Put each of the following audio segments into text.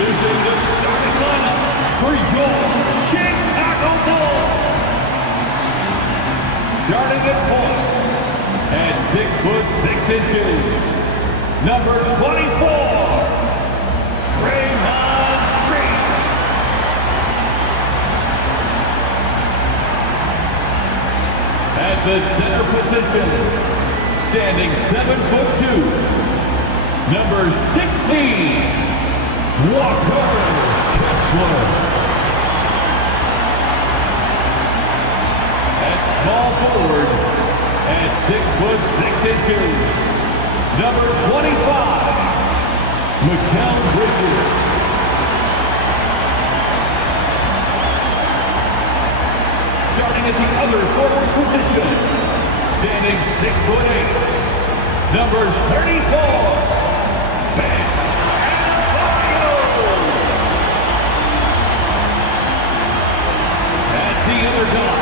Introducing the starting lineup for your Chicago Bulls. Starting at point at 6'6", number 24, Draymond Green. At the center position, standing 7'2", number 16, Walker Kessler. At small forward, at 6'6", number 25, Mikal Bridges. Starting at the other forward position, standing 6'8", number 34, Bam Adebayo. At the other guy,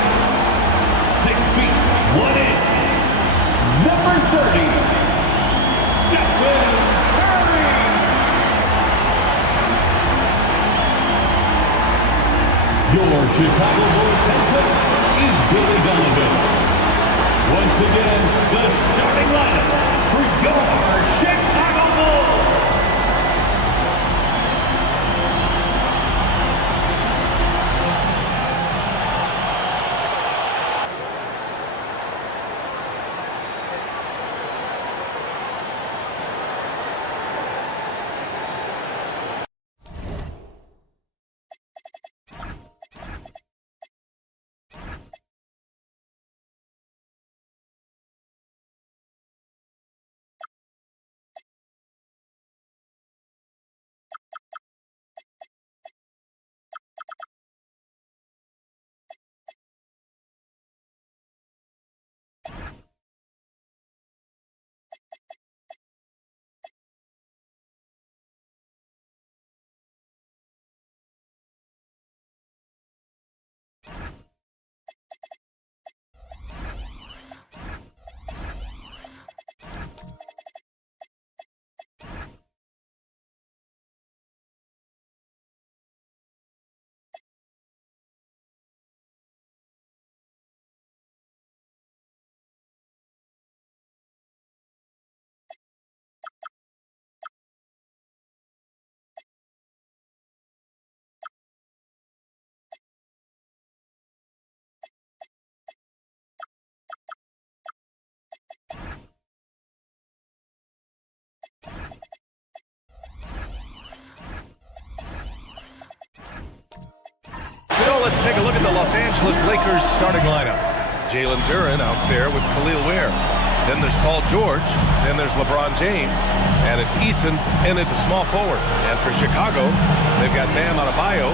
6 feet 1 inch, number 30, Stephen Curry. Your Chicago Bulls head coach is Billy Donovan. Once again, the starting lineup for your Chicago Bulls. So let's take a look at the Los Angeles Lakers starting lineup. Jalen Duren out there with Khalil Ware. Then there's Paul George. Then there's LeBron James. And it's Eason in at the small forward. And for Chicago, they've got Bam Adebayo.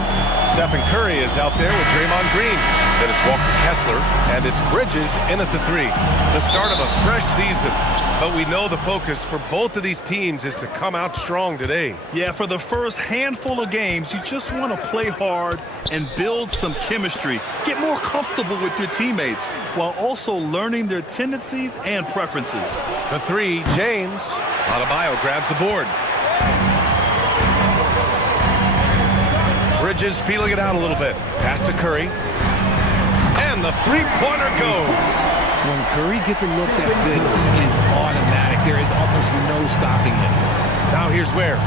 Stephen Curry is out there with Draymond Green. Then it's Walker Kessler. And it's Bridges in at the 3. The start of a fresh season. But we know the focus for both of these teams is to come out strong today. Yeah, for the first handful of games, you just want to play hard and build some chemistry. Get more comfortable with your teammates while also learning their tendencies and preferences. The 3, James. Adebayo grabs the board. Bridges feeling it out a little bit. Pass to Curry. And the three-pointer goes. When Curry gets a look that's good, it is automatic. There is almost no stopping him. Now here's Ware.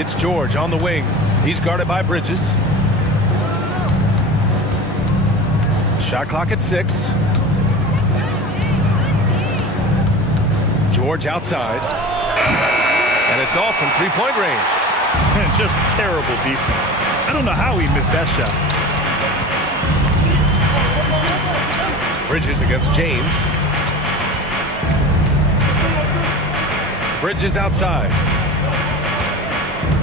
It's George on the wing. He's guarded by Bridges. Shot clock at 6. George outside. And it's off from three-point range. And just terrible defense. I don't know how he missed that shot. Bridges against James. Bridges outside.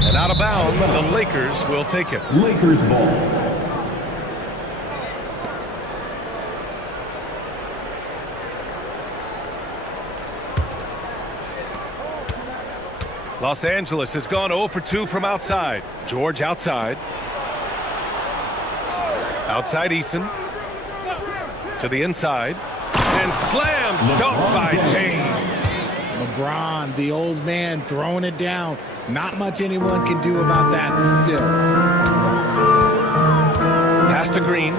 And out of bounds, the Lakers will take it. Lakers ball. Los Angeles has gone 0 for 2 from outside. George outside. Outside Eason. To the inside. And slam dunk by James. LeBron, the old man, throwing it down. Not much anyone can do about that still. Pass to Green.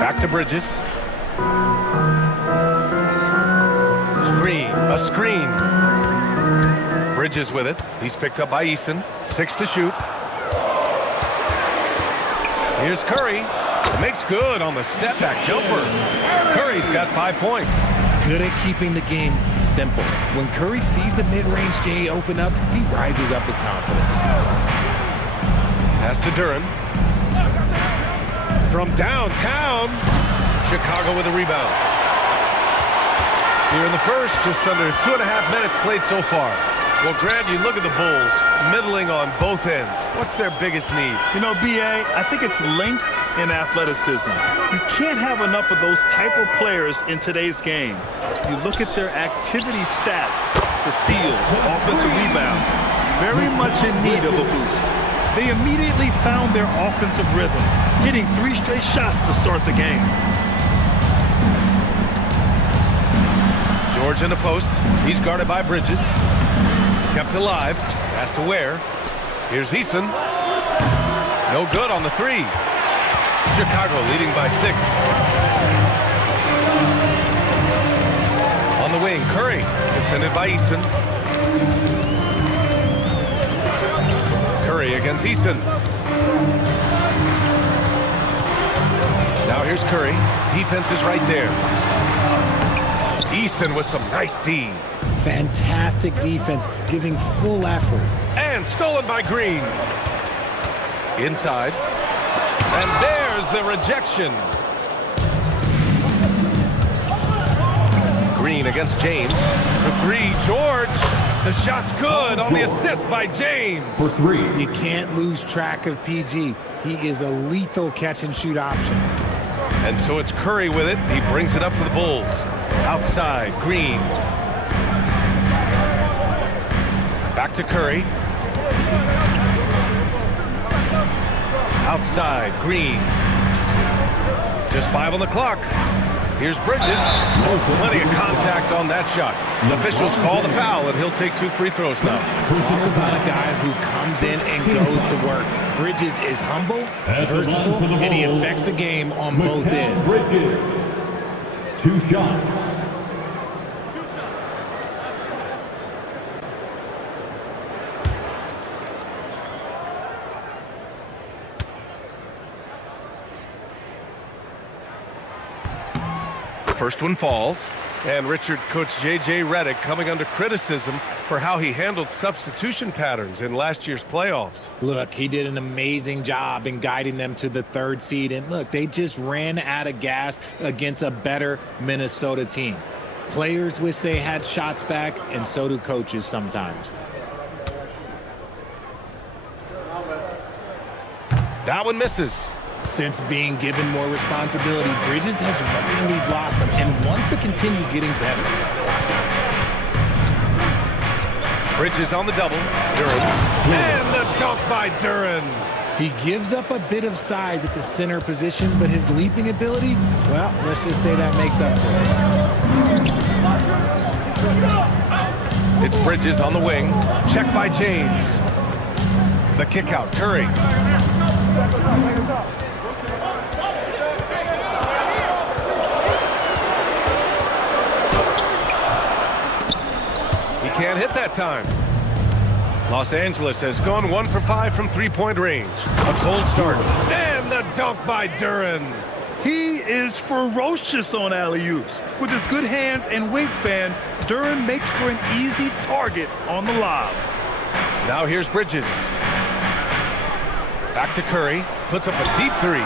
Back to Bridges. Green, a screen. Bridges with it. He's picked up by Eason. 6 to shoot. Here's Curry. Makes good on the step-back jumper. Curry's got 5 points. Good at keeping the game simple. When Curry sees the mid-range J open up, he rises up with confidence. Pass to Duren. From downtown, Chicago with a rebound. Here in the first, just under 2.5 minutes played so far. Well, Grant, you look at the Bulls, middling on both ends. What's their biggest need? You know, B.A., I think it's length and athleticism. You can't have enough of those type of players in today's game. You look at their activity stats, the steals, offensive rebounds, very much in need of a boost. They immediately found their offensive rhythm, hitting 3 straight shots to start the game. George in the post. He's guarded by Bridges. Kept alive. Pass to Ware. Here's Eason. No good on the 3. Chicago leading by 6. On the wing, Curry. Defended by Eason. Curry against Eason. Now here's Curry. Defense is right there. Eason with some nice D. Fantastic defense, giving full effort. And stolen by Green. Inside. And there's the rejection. Green against James. For 3, George. The shot's good on the assist by James. For 3. You can't lose track of PG. He is a lethal catch-and-shoot option. And so it's Curry with it. He brings it up for the Bulls. Outside, Green. Back to Curry. Outside, Green. Just 5 on the clock. Here's Bridges. Plenty of contact on that shot. The officials call the foul, and he'll take 2 free throws now. Talk about a guy who comes in and goes to work. Bridges is humble, versatile, and he affects the game on both ends. Bridges. 2 shots. First one falls, and Richard, Coach J.J. Redick coming under criticism for how he handled substitution patterns in last year's playoffs. Look, he did an amazing job in guiding them to the 3rd seed, and look, they just ran out of gas against a better Minnesota team. Players wish they had shots back, and so do coaches sometimes. That one misses. Since being given more responsibility, Bridges has really blossomed and wants to continue getting better. Bridges on the double. Duren. And the dunk by Duren. He gives up a bit of size at the center position, but his leaping ability, well, let's just say that makes up for it. It's Bridges on the wing. Check by James. The kick out, Curry. Can't hit that time. Los Angeles has gone 1 for 5 from 3-point range. A cold start. And the dunk by Duren. He is ferocious on alley-oops. With his good hands and wingspan, Duren makes for an easy target on the lob. Now here's Bridges. Back to Curry. Puts up a deep 3.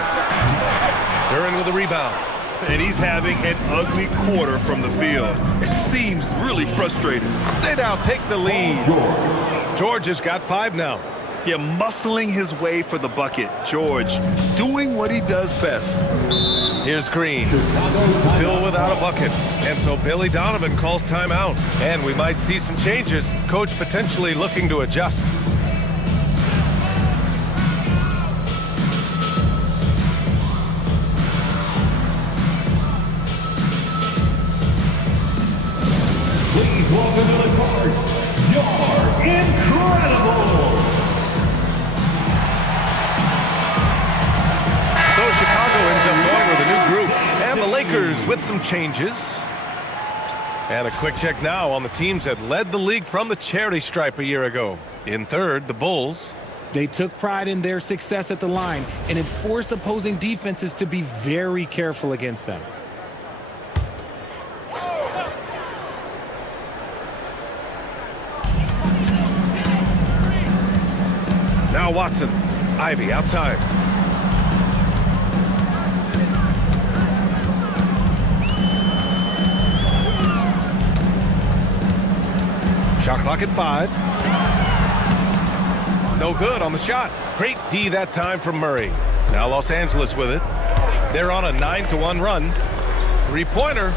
Duren with a rebound. And he's having an ugly quarter from the field. It seems really frustrating. They now take the lead. George has got 5 now. Yeah, muscling his way for the bucket. George doing what he does best. Here's Green. Still without a bucket. And so Billy Donovan calls timeout. And we might see some changes. Coach potentially looking to adjust. Lakers with some changes. And a quick check now on the teams that led the league from the charity stripe a year ago. In third, the Bulls. They took pride in their success at the line, and it forced opposing defenses to be very careful against them. Now Watson. Ivy outside. Shot clock at 5. No good on the shot. Great D that time from Murray. Now Los Angeles with it. They're on a 9-1 run. Three-pointer.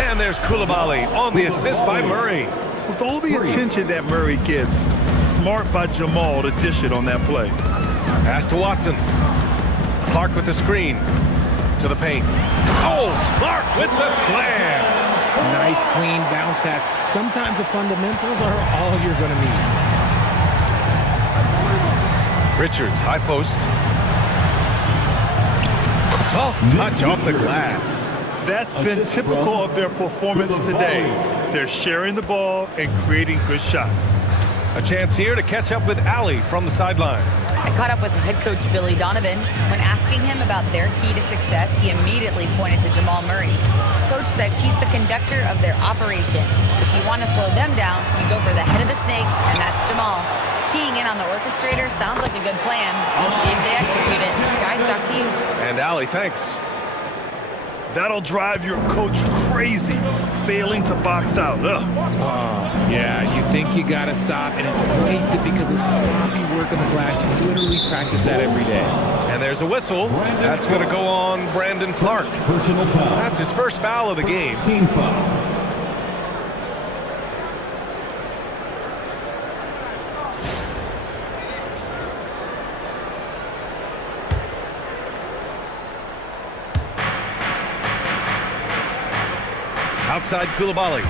And there's Coulibaly on the assist by Murray. With all the attention that Murray gets, smart by Jamal to dish it on that play. Pass to Watson. Clark with the screen. To the paint. Oh, Clark with the slam. Nice, clean bounce pass. Sometimes the fundamentals are all you're going to need. Richards, high post. Soft touch off the glass. That's been typical of their performance today. They're sharing the ball and creating good shots. A chance here to catch up with Allie from the sideline. I caught up with head coach Billy Donovan. When asking him about their key to success, he immediately pointed to Jamal Murray. Coach said he's the conductor of their operation. If you want to slow them down, you go for the head of the snake, and that's Jamal. Keying in on the orchestrator sounds like a good plan. We'll see if they execute it. Guys, back to you. And Allie, thanks. That'll drive your coach crazy, failing to box out. Ugh. Yeah, you think you got to stop, and it's wasted because of sloppy work on the glass. You literally practice that every day. And there's a whistle. That's going to go on Brandon Clark. Personal foul. That's his first foul of the game. Team foul. Outside Coulibaly.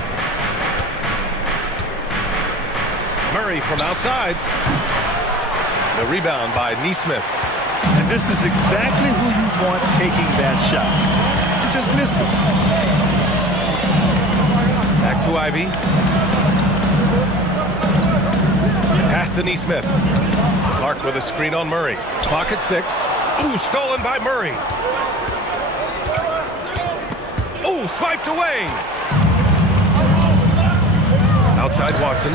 Murray from outside. The rebound by Nesmith. And this is exactly who you want taking that shot. You just missed it. Back to Ivy. Pass to Nesmith. Clark with a screen on Murray. Clock at 6. Ooh, stolen by Murray. Ooh, swiped away. Outside Watson.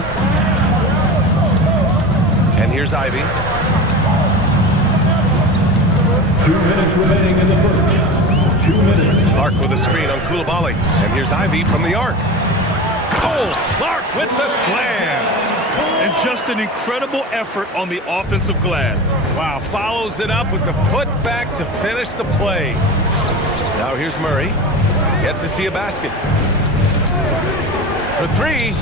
And here's Ivy. 2 minutes remaining in the first. 2 minutes. Clark with a screen on Coulibaly. And here's Ivy from the arc. Oh, Clark with the slam. And just an incredible effort on the offensive glass. Wow, follows it up with the putback to finish the play. Now here's Murray. Yet to see a basket. For 3.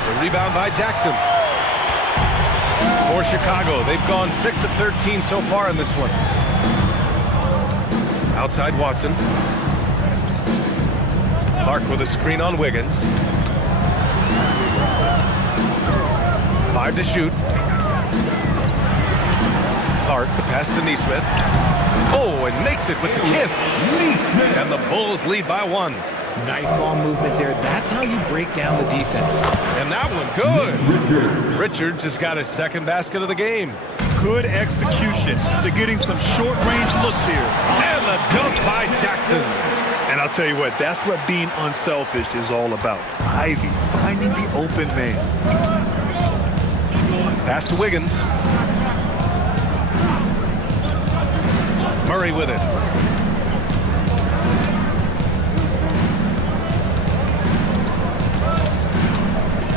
The rebound by Jackson. For Chicago, they've gone 6 of 13 so far in this one. Outside Watson. Clark with a screen on Wiggins. 5 to shoot. Clark, the pass to Nesmith. Oh, and makes it with the kiss. And the Bulls lead by 1. Nice ball movement there. That's how you break down the defense. And that one good. Richards has got his second basket of the game. Good execution. They're getting some short-range looks here. And the dunk by Jackson. And I'll tell you what, that's what being unselfish is all about. Ivy finding the open man. Pass to Wiggins. Murray with it.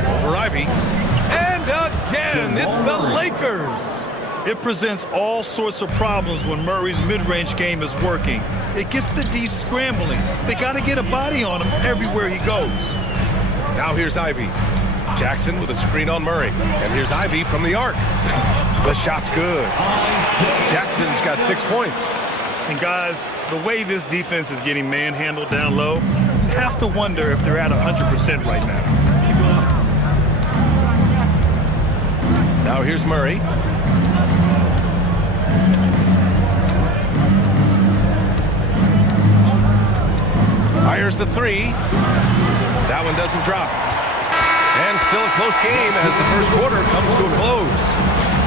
Over Ivy. And again, it's the Lakers. It presents all sorts of problems when Murray's mid-range game is working. It gets the D scrambling. They got to get a body on him everywhere he goes. Now here's Ivy. Jackson with a screen on Murray. And here's Ivy from the arc. The shot's good. Jackson's got 6 points. And guys, the way this defense is getting manhandled down low, you have to wonder if they're at 100% right now. Now here's Murray. Fires the three. That one doesn't drop. And still a close game as the first quarter comes to a close.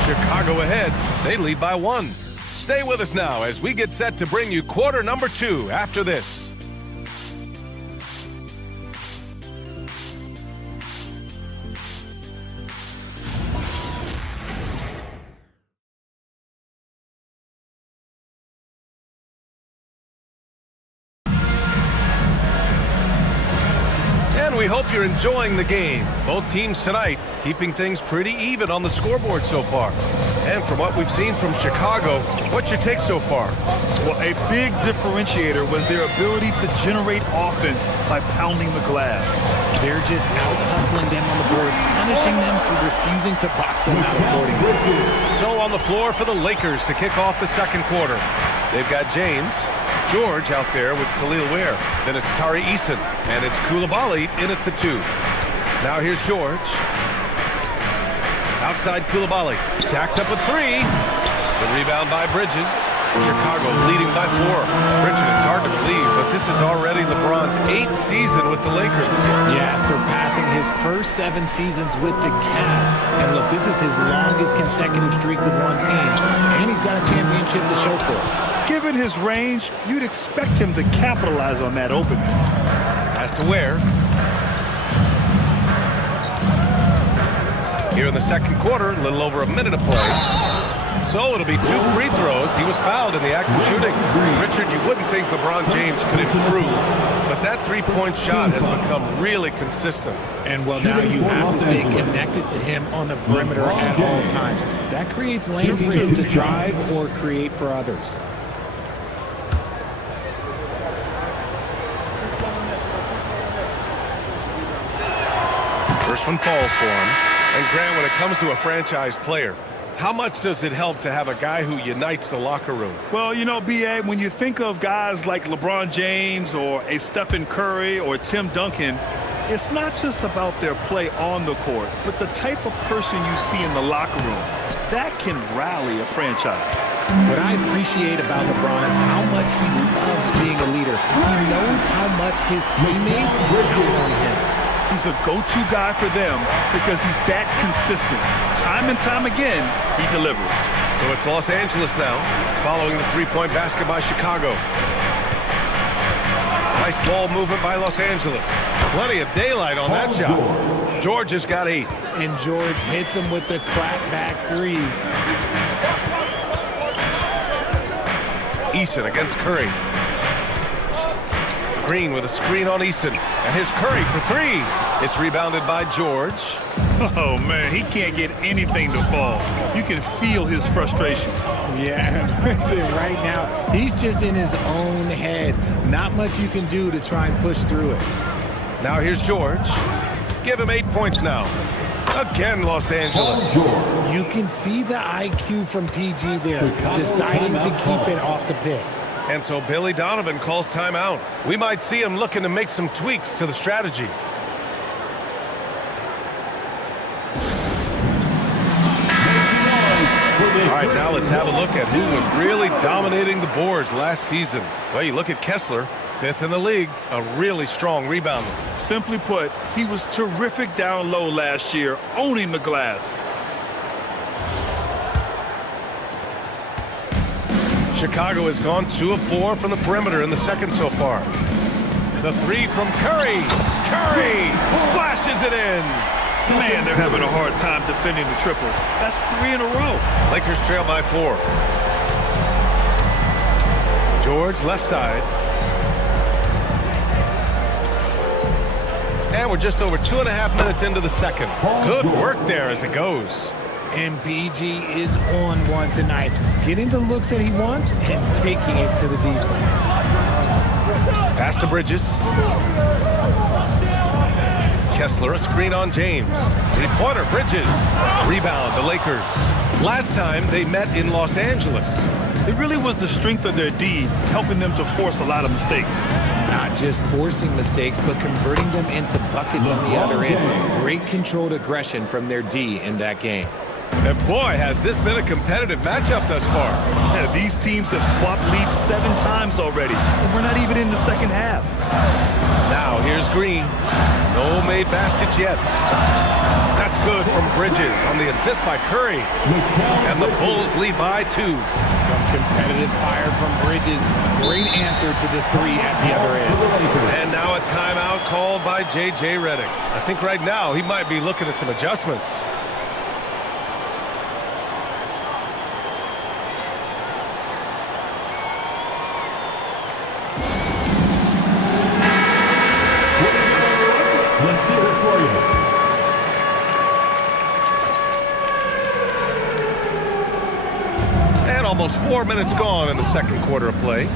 Chicago ahead. They lead by 1. Stay with us now as we get set to bring you quarter number 2 after this. We hope you're enjoying the game. Both teams tonight keeping things pretty even on the scoreboard so far. And from what we've seen from Chicago, what's your take so far? Well, a big differentiator was their ability to generate offense by pounding the glass. They're just out hustling them on the boards, punishing them for refusing to box them out accordingly. So on the floor for the Lakers to kick off the second quarter. They've got James, George out there with Khalil Ware. Then it's Tari Eason, and it's Coulibaly in at the 2. Now here's George. Outside Coulibaly. Jacks up a 3. The rebound by Bridges. Chicago leading by 4. Richard, it's hard to believe, but this is already LeBron's 8th season with the Lakers. Yeah, surpassing his first 7 seasons with the Cavs. And look, this is his longest consecutive streak with one team. And he's got a championship to show for it. Given his range, you'd expect him to capitalize on that opening. Pass to Ware. Here in the second quarter, a little over a minute of play. So it'll be 2 free throws. He was fouled in the act of shooting. Richard, you wouldn't think LeBron James could improve, but that three-point shot has become really consistent. And well, now you have to stay connected to him on the perimeter at all times. That creates lane for him to drive or create for others. First one falls for him. And Grant, when it comes to a franchise player, how much does it help to have a guy who unites the locker room? Well, you know, B.A., when you think of guys like LeBron James or a Stephen Curry or Tim Duncan, it's not just about their play on the court, but the type of person you see in the locker room. That can rally a franchise. What I appreciate about LeBron is how much he loves being a leader. He knows how much his teammates count on him. He's a go-to guy for them because he's that consistent. Time and time again, he delivers. So it's Los Angeles now, following the three-point basket by Chicago. Nice ball movement by Los Angeles. Plenty of daylight on that shot. George has got 8. And George hits him with the clapback 3. Eason against Curry. Green with a screen on Eason. And here's Curry for 3. It's rebounded by George. Oh, man, he can't get anything to fall. You can feel his frustration. Yeah, right now, he's just in his own head. Not much you can do to try and push through it. Now here's George. Give him 8 points now. Again, Los Angeles. You can see the IQ from PG there, deciding to keep it off the pick. And so Billy Donovan calls timeout. We might see him looking to make some tweaks to the strategy. All right, now let's have a look at who was really dominating the boards last season. Well, you look at Kessler, 5th in the league, a really strong rebounder. Simply put, he was terrific down low last year, owning the glass. Chicago has gone 2 of 4 from the perimeter in the second so far. The 3 from Curry. Curry splashes it in. Man, they're having a hard time defending the triple. That's 3 in a row. Lakers trail by 4. George left side. And we're just over 2.5 minutes into the second. Good work there as it goes. And BG is on one tonight, getting the looks that he wants and taking it to the defense. Pass to Bridges. Kessler, a screen on James. Three-pointer, Bridges. Rebound, the Lakers. Last time they met in Los Angeles. It really was the strength of their D helping them to force a lot of mistakes. Not just forcing mistakes, but converting them into buckets on the other end. Great controlled aggression from their D in that game. And boy, has this been a competitive matchup thus far. Yeah, these teams have swapped leads 7 times already, and we're not even in the second half. Now here's Green. No made baskets yet. That's good from Bridges on the assist by Curry. And the Bulls lead by 2. Some competitive fire from Bridges. Great answer to the 3 at the other end. And now a timeout called by J.J. Redick. I think right now he might be looking at some adjustments. Let's hear it for you. And almost 4 minutes gone in the second quarter of play.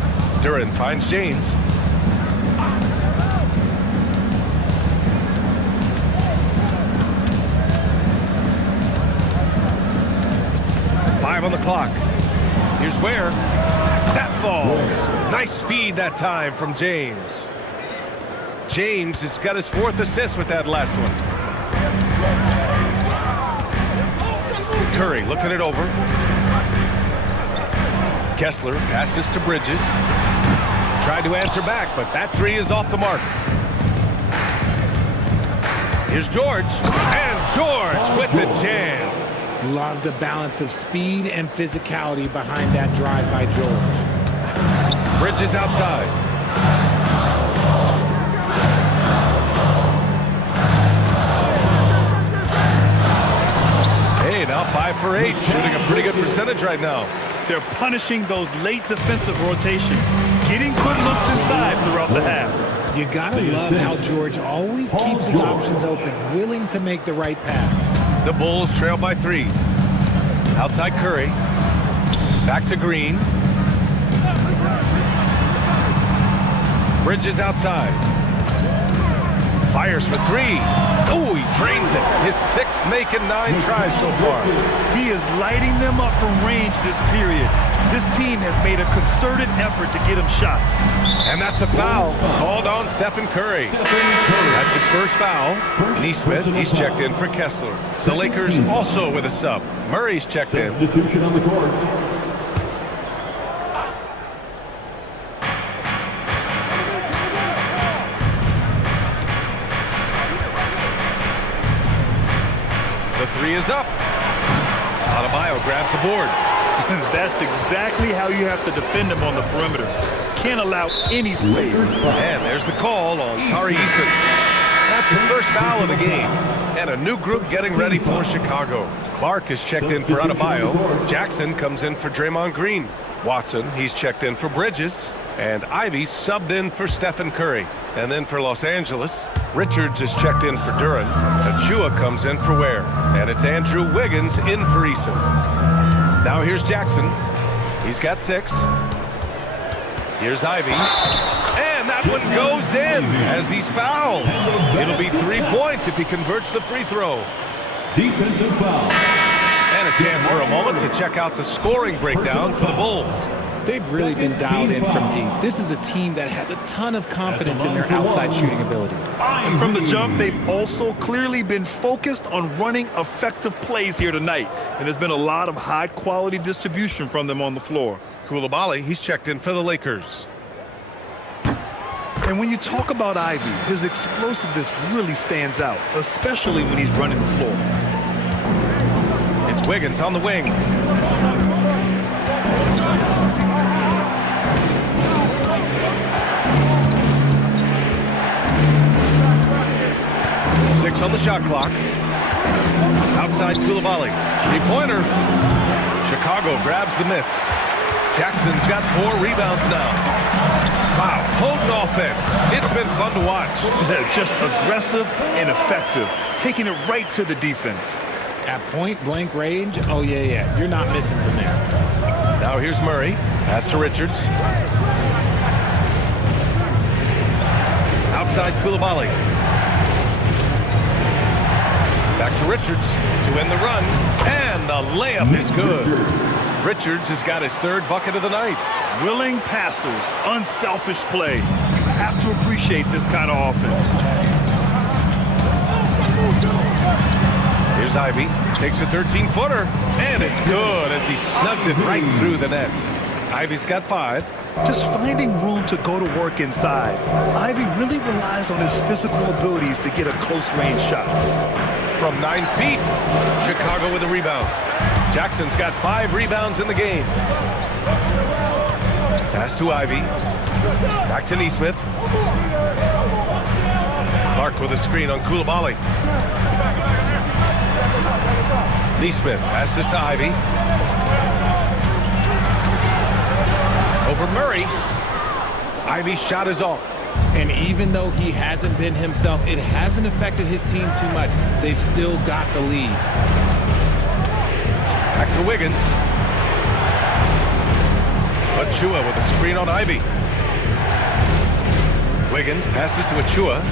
Duren finds James. Five on the clock. Here's Ware. That falls. Nice feed that time from James. James has got his 4th assist with that last one. Curry looking it over. Kessler passes to Bridges. Tried to answer back, but that 3 is off the mark. Here's George. And George with the jam. Love the balance of speed and physicality behind that drive by George. Bridges outside. Hey, now 5 for 8, shooting a pretty good percentage right now. They're punishing those late defensive rotations, getting good looks inside throughout the half. You gotta love how George always keeps his options open, willing to make the right pass. The Bulls trail by 3. Outside Curry. Back to Green. Bridges outside. Fires for 3. Oh, he drains it. His 6th make in 9 tries so far. He is lighting them up from range this period. This team has made a concerted effort to get him shots. And that's a foul called on Stephen Curry. That's his first foul. Neesmith, he's checked in for Kessler. The Lakers also with a sub. Murray's checked in. Substitution on the court. The 3 is up. Adebayo grabs the board. That's exactly how you have to defend him on the perimeter. Can't allow any space. And there's the call on Tari Eason. That's his first foul of the game. And a new group getting ready for Chicago. Clark is checked in for Adebayo. Jackson comes in for Draymond Green. Watson, he's checked in for Bridges. And Ivy subbed in for Stephen Curry. And then for Los Angeles, Richards is checked in for Duren. Achua comes in for Ware. And it's Andrew Wiggins in for Eason. Now here's Jackson. He's got 6. Here's Ivy. And that one goes in as he's fouled. It'll be 3 points if he converts the free throw. Defensive foul. And a chance for a moment to check out the scoring breakdown for the Bulls. They've really been dialed in from deep. This is a team that has a ton of confidence in their outside shooting ability. And from the jump, they've also clearly been focused on running effective plays here tonight. And there's been a lot of high-quality distribution from them on the floor. Koulibaly, he's checked in for the Lakers. And when you talk about Ivy, his explosiveness really stands out, especially when he's running the floor. It's Wiggins on the wing. On the shot clock. Outside Koulibaly. 3-pointer. Chicago grabs the miss. Jackson's got 4 rebounds now. Wow, potent offense. It's been fun to watch. Just aggressive and effective, taking it right to the defense. At point-blank range, oh yeah, you're not missing from there. Now here's Murray. Pass to Richards. Outside Koulibaly. Back to Richards to end the run, and the layup is good. Richards has got his 3rd bucket of the night. Willing passers, unselfish play. You have to appreciate this kind of offense. Here's Here's Ivy. Takes a 13-footer. And it's good as he snugs it right through the net. Ivy's got 5. Just finding room to go to work inside. Ivy really relies on his physical abilities to get a close-range shot. From 9 feet, Chicago with a rebound. Jackson's got 5 rebounds in the game. Pass to Ivy. Back to Neesmith. Clark with a screen on Coulibaly. Neesmith passes to Ivy. Over Murray. Ivy's shot is off. And even though he hasn't been himself, it hasn't affected his team too much. They've still got the lead. Back to Wiggins. Achua with a screen on Ivy. Wiggins passes to Achua.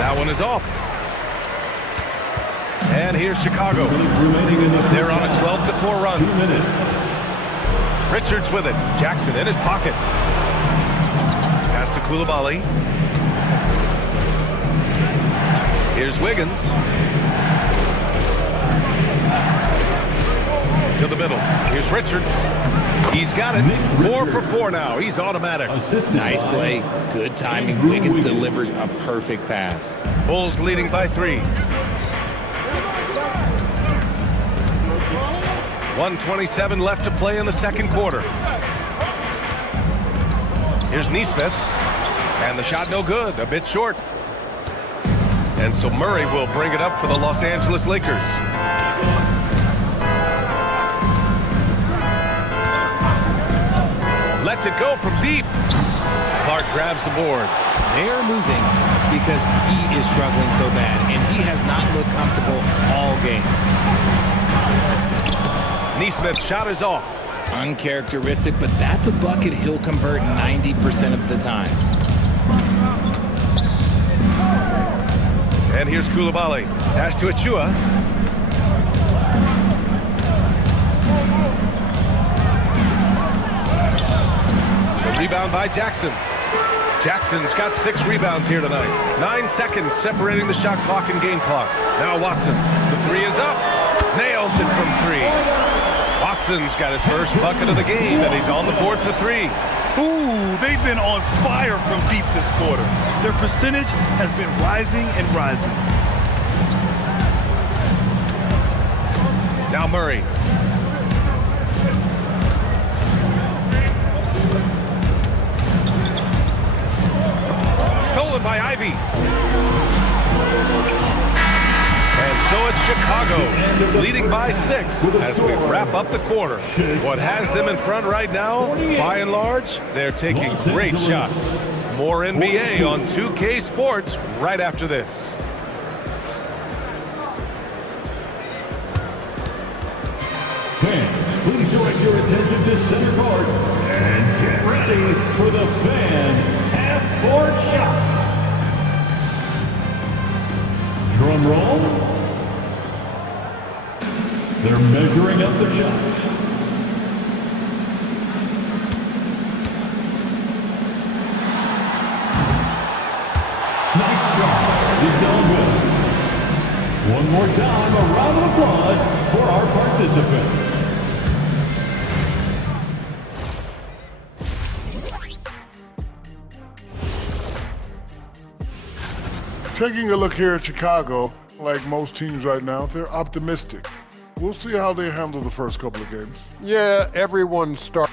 That one is off. And here's Chicago. They're on a 12-4 run. 2 minutes. Richards with it. Jackson in his pocket. Pass to Coulibaly. Here's Wiggins. To the middle. Here's Richards. He's got it. 4 for 4 now. He's automatic. Nice play. Good timing. Wiggins delivers a perfect pass. Bulls leading by 3. 1:27 left to play in the second quarter. Here's Neesmith. And the shot no good. A bit short. And so Murray will bring it up for the Los Angeles Lakers. Lets it go from deep. Clark grabs the board. They are losing because he is struggling so bad, and he has not looked comfortable all game. Neesmith's shot is off. Uncharacteristic, but that's a bucket he'll convert 90% of the time. And here's Coulibaly. Pass to Achua. The rebound by Jackson. Jackson's got 6 rebounds here tonight. 9 seconds separating the shot clock and game clock. Now Watson. The 3 is up. Nails it from 3. Watson's got his first bucket of the game, and he's on the board for 3. Ooh, they've been on fire from deep this quarter. Their percentage has been rising and rising. Now Murray. Stolen by Ivy. And so it's Chicago, leading by 6 as we wrap up the quarter. What has them in front right now, by and large, they're taking great shots. More NBA on 2K Sports right after this. Fans, please direct your attention to center court and get ready for the fan half-court shots. Drum roll. They're measuring up the shots. Nice try. It's all good. One more time, a round of applause for our participants. Taking a look here at Chicago, like most teams right now, they're optimistic. We'll see how they handle the first couple of games. Yeah, everyone start.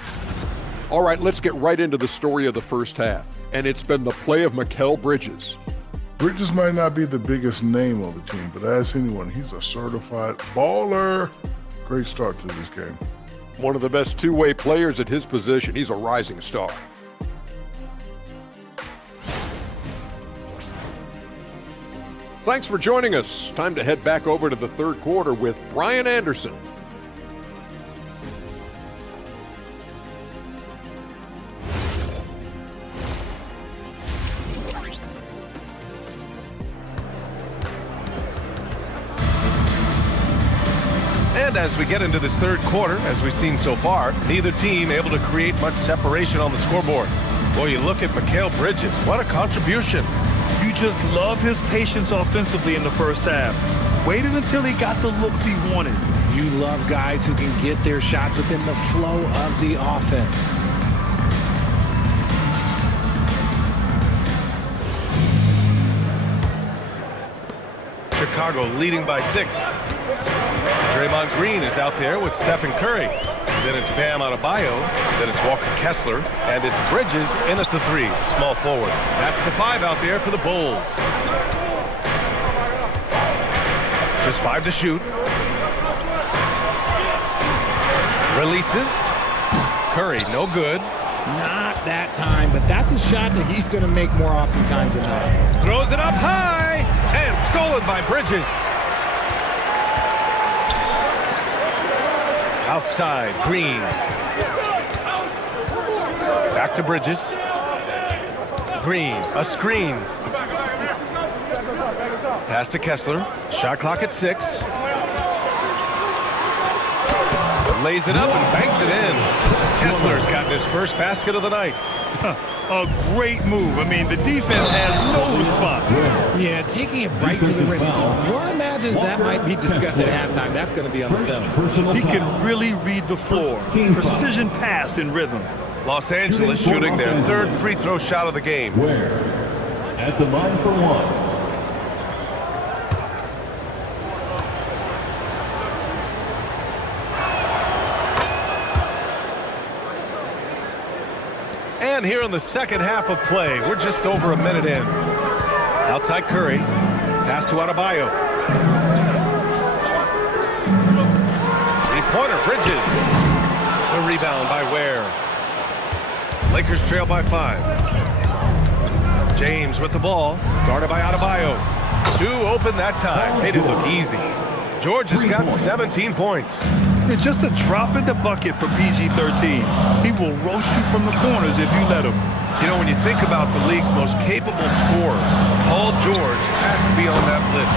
All right, let's get right into the story of the first half. And it's been the play of Mikal Bridges. Bridges might not be the biggest name on the team, but ask anyone, he's a certified baller. Great start to this game. One of the best two-way players at his position. He's a rising star. Thanks for joining us. Time to head back over to the third quarter with Brian Anderson. And as we get into this third quarter, as we've seen so far, neither team able to create much separation on the scoreboard. Well, you look at Mikal Bridges. What a contribution. You just love his patience offensively in the first half. waited until he got the looks he wanted. You love guys who can get their shots within the flow of the offense. Chicago leading by 6. Draymond Green is out there with Stephen Curry. Then it's Bam Adebayo. Then it's Walker Kessler. And it's Bridges in at the 3, small forward. That's the 5 out there for the Bulls. Just 5 to shoot. Releases. Curry, no good. Not that time, but that's a shot that he's going to make more oftentimes than not. Throws it up high. And stolen by Bridges. Outside, Green. Back to Bridges. Green, a screen. Pass to Kessler. Shot clock at 6. Lays it up and banks it in. Kessler's gotten his first basket of the night. A great move. I mean, the defense has no response. Yeah, taking it right to the rim. One imagines that might be discussed at halftime. That's going to be on the film. He can really read the floor. Precision pass in rhythm. Los Angeles shooting their 3rd free throw shot of the game. Ware at the line for 1. And here in the second half of play, we're just over a minute in. Outside Curry. Pass to Adebayo. 3-pointer, Bridges. The rebound by Ware. Lakers trail by 5. James with the ball. Guarded by Adebayo. 2 open that time. Made it look easy. George has got 17 points. It's just a drop in the bucket for PG-13. He will roast you from the corners if you let him. You know, when you think about the league's most capable scorers, Paul George has to be on that list.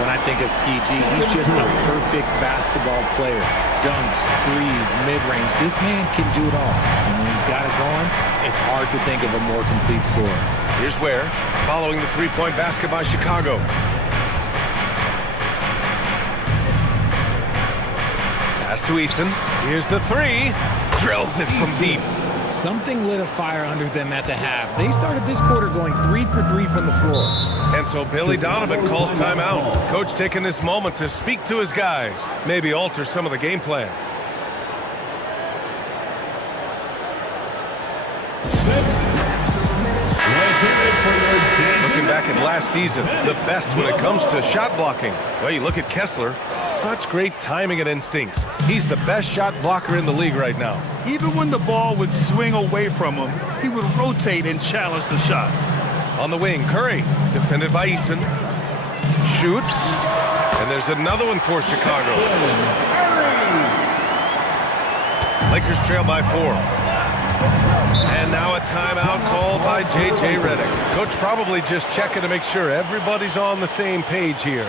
When I think of PG, he's just a perfect basketball player. Dunks, threes, mid-range. This man can do it all. And when he's got it going, it's hard to think of a more complete scorer. Here's Ware, following the 3-point basket by Chicago. Pass to Easton. Here's the 3. Drills it from deep. Something lit a fire under them at the half. They started this quarter going 3 for 3 from the floor. And so Billy Donovan calls timeout. Coach taking this moment to speak to his guys. Maybe alter some of the game plan. Looking back at last season, the best when it comes to shot blocking. Well, you look at Kessler. Such great timing and instincts. He's the best shot blocker in the league right now. Even when the ball would swing away from him, he would rotate and challenge the shot. On the wing, Curry, defended by Easton. Shoots. And there's another one for Chicago. Lakers trail by 4. And now a timeout called by J.J. Redick. Coach probably just checking to make sure everybody's on the same page here.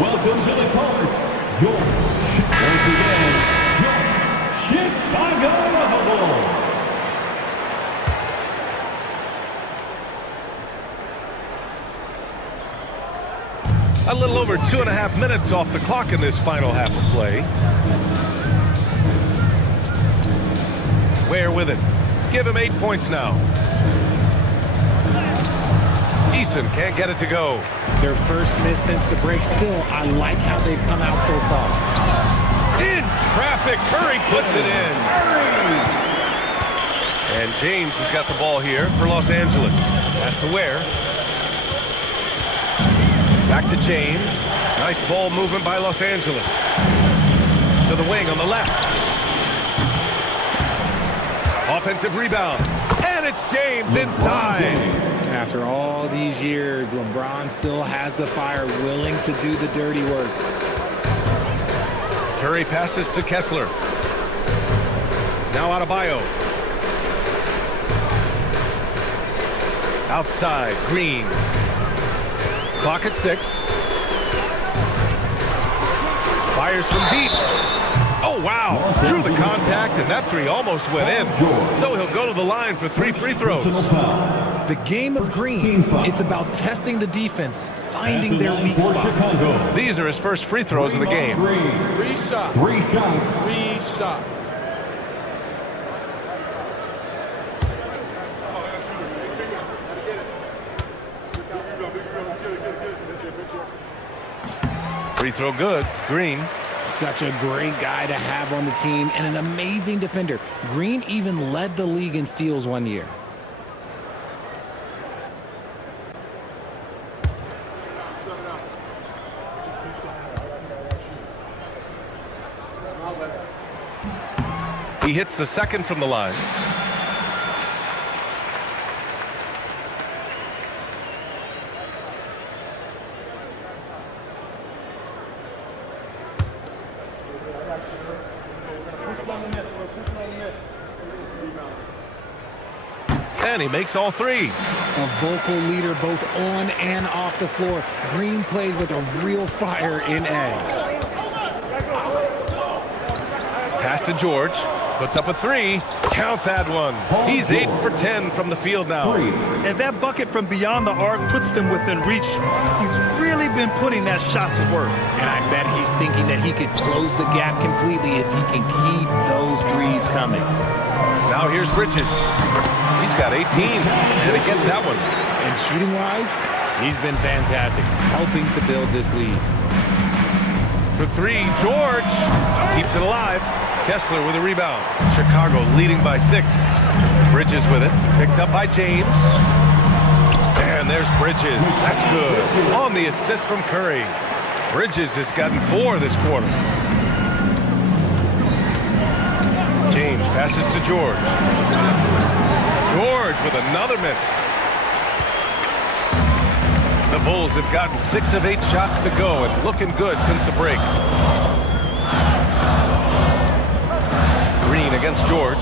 Welcome to the court, once again, your Chicago Bulls. A little over 2.5 minutes off the clock in this final half of play. Ware with it. Give him 8 points now. Easton can't get it to go. Their first miss since the break. Still, I like how they've come out so far. In traffic, Curry puts it in. And James has got the ball here for Los Angeles. Pass to Ware. Back to James. Nice ball movement by Los Angeles. To the wing on the left. Offensive rebound. And it's James inside. After all these years, LeBron still has the fire, willing to do the dirty work. Curry passes to Kessler. Now Adebayo. Outside, Green. Clock at 6. Fires from deep. Oh, wow. drew the contact, and that three almost went in. So he'll go to the line for 3 free throws. The game of green, it's about testing the defense, finding their weak spots. These are his first free throws of the game. 3 shots. 3 shots. 3 shots. Free throw good. Green. Such a great guy to have on the team and an amazing defender. Green even led the league in steals one year. He hits the second from the line. And he makes all 3. A vocal leader both on and off the floor. Green plays with a real fire in edge. Pass to George. Puts up a 3. Count that one. He's 8 for 10 from the field now. And that bucket from beyond the arc puts them within reach. He's really been putting that shot to work. And I bet he's thinking that he could close the gap completely if he can keep those threes coming. Now here's Bridges. He's got 18, and he gets that one. And shooting-wise, he's been fantastic, helping to build this lead. For 3, George keeps it alive. Kessler with a rebound. Chicago leading by 6. Bridges with it. Picked up by James. And there's Bridges. That's good. On the assist from Curry. Bridges has gotten 4 this quarter. James passes to George. George with another miss. The Bulls have gotten 6 of 8 shots to go and looking good since the break. Green against George.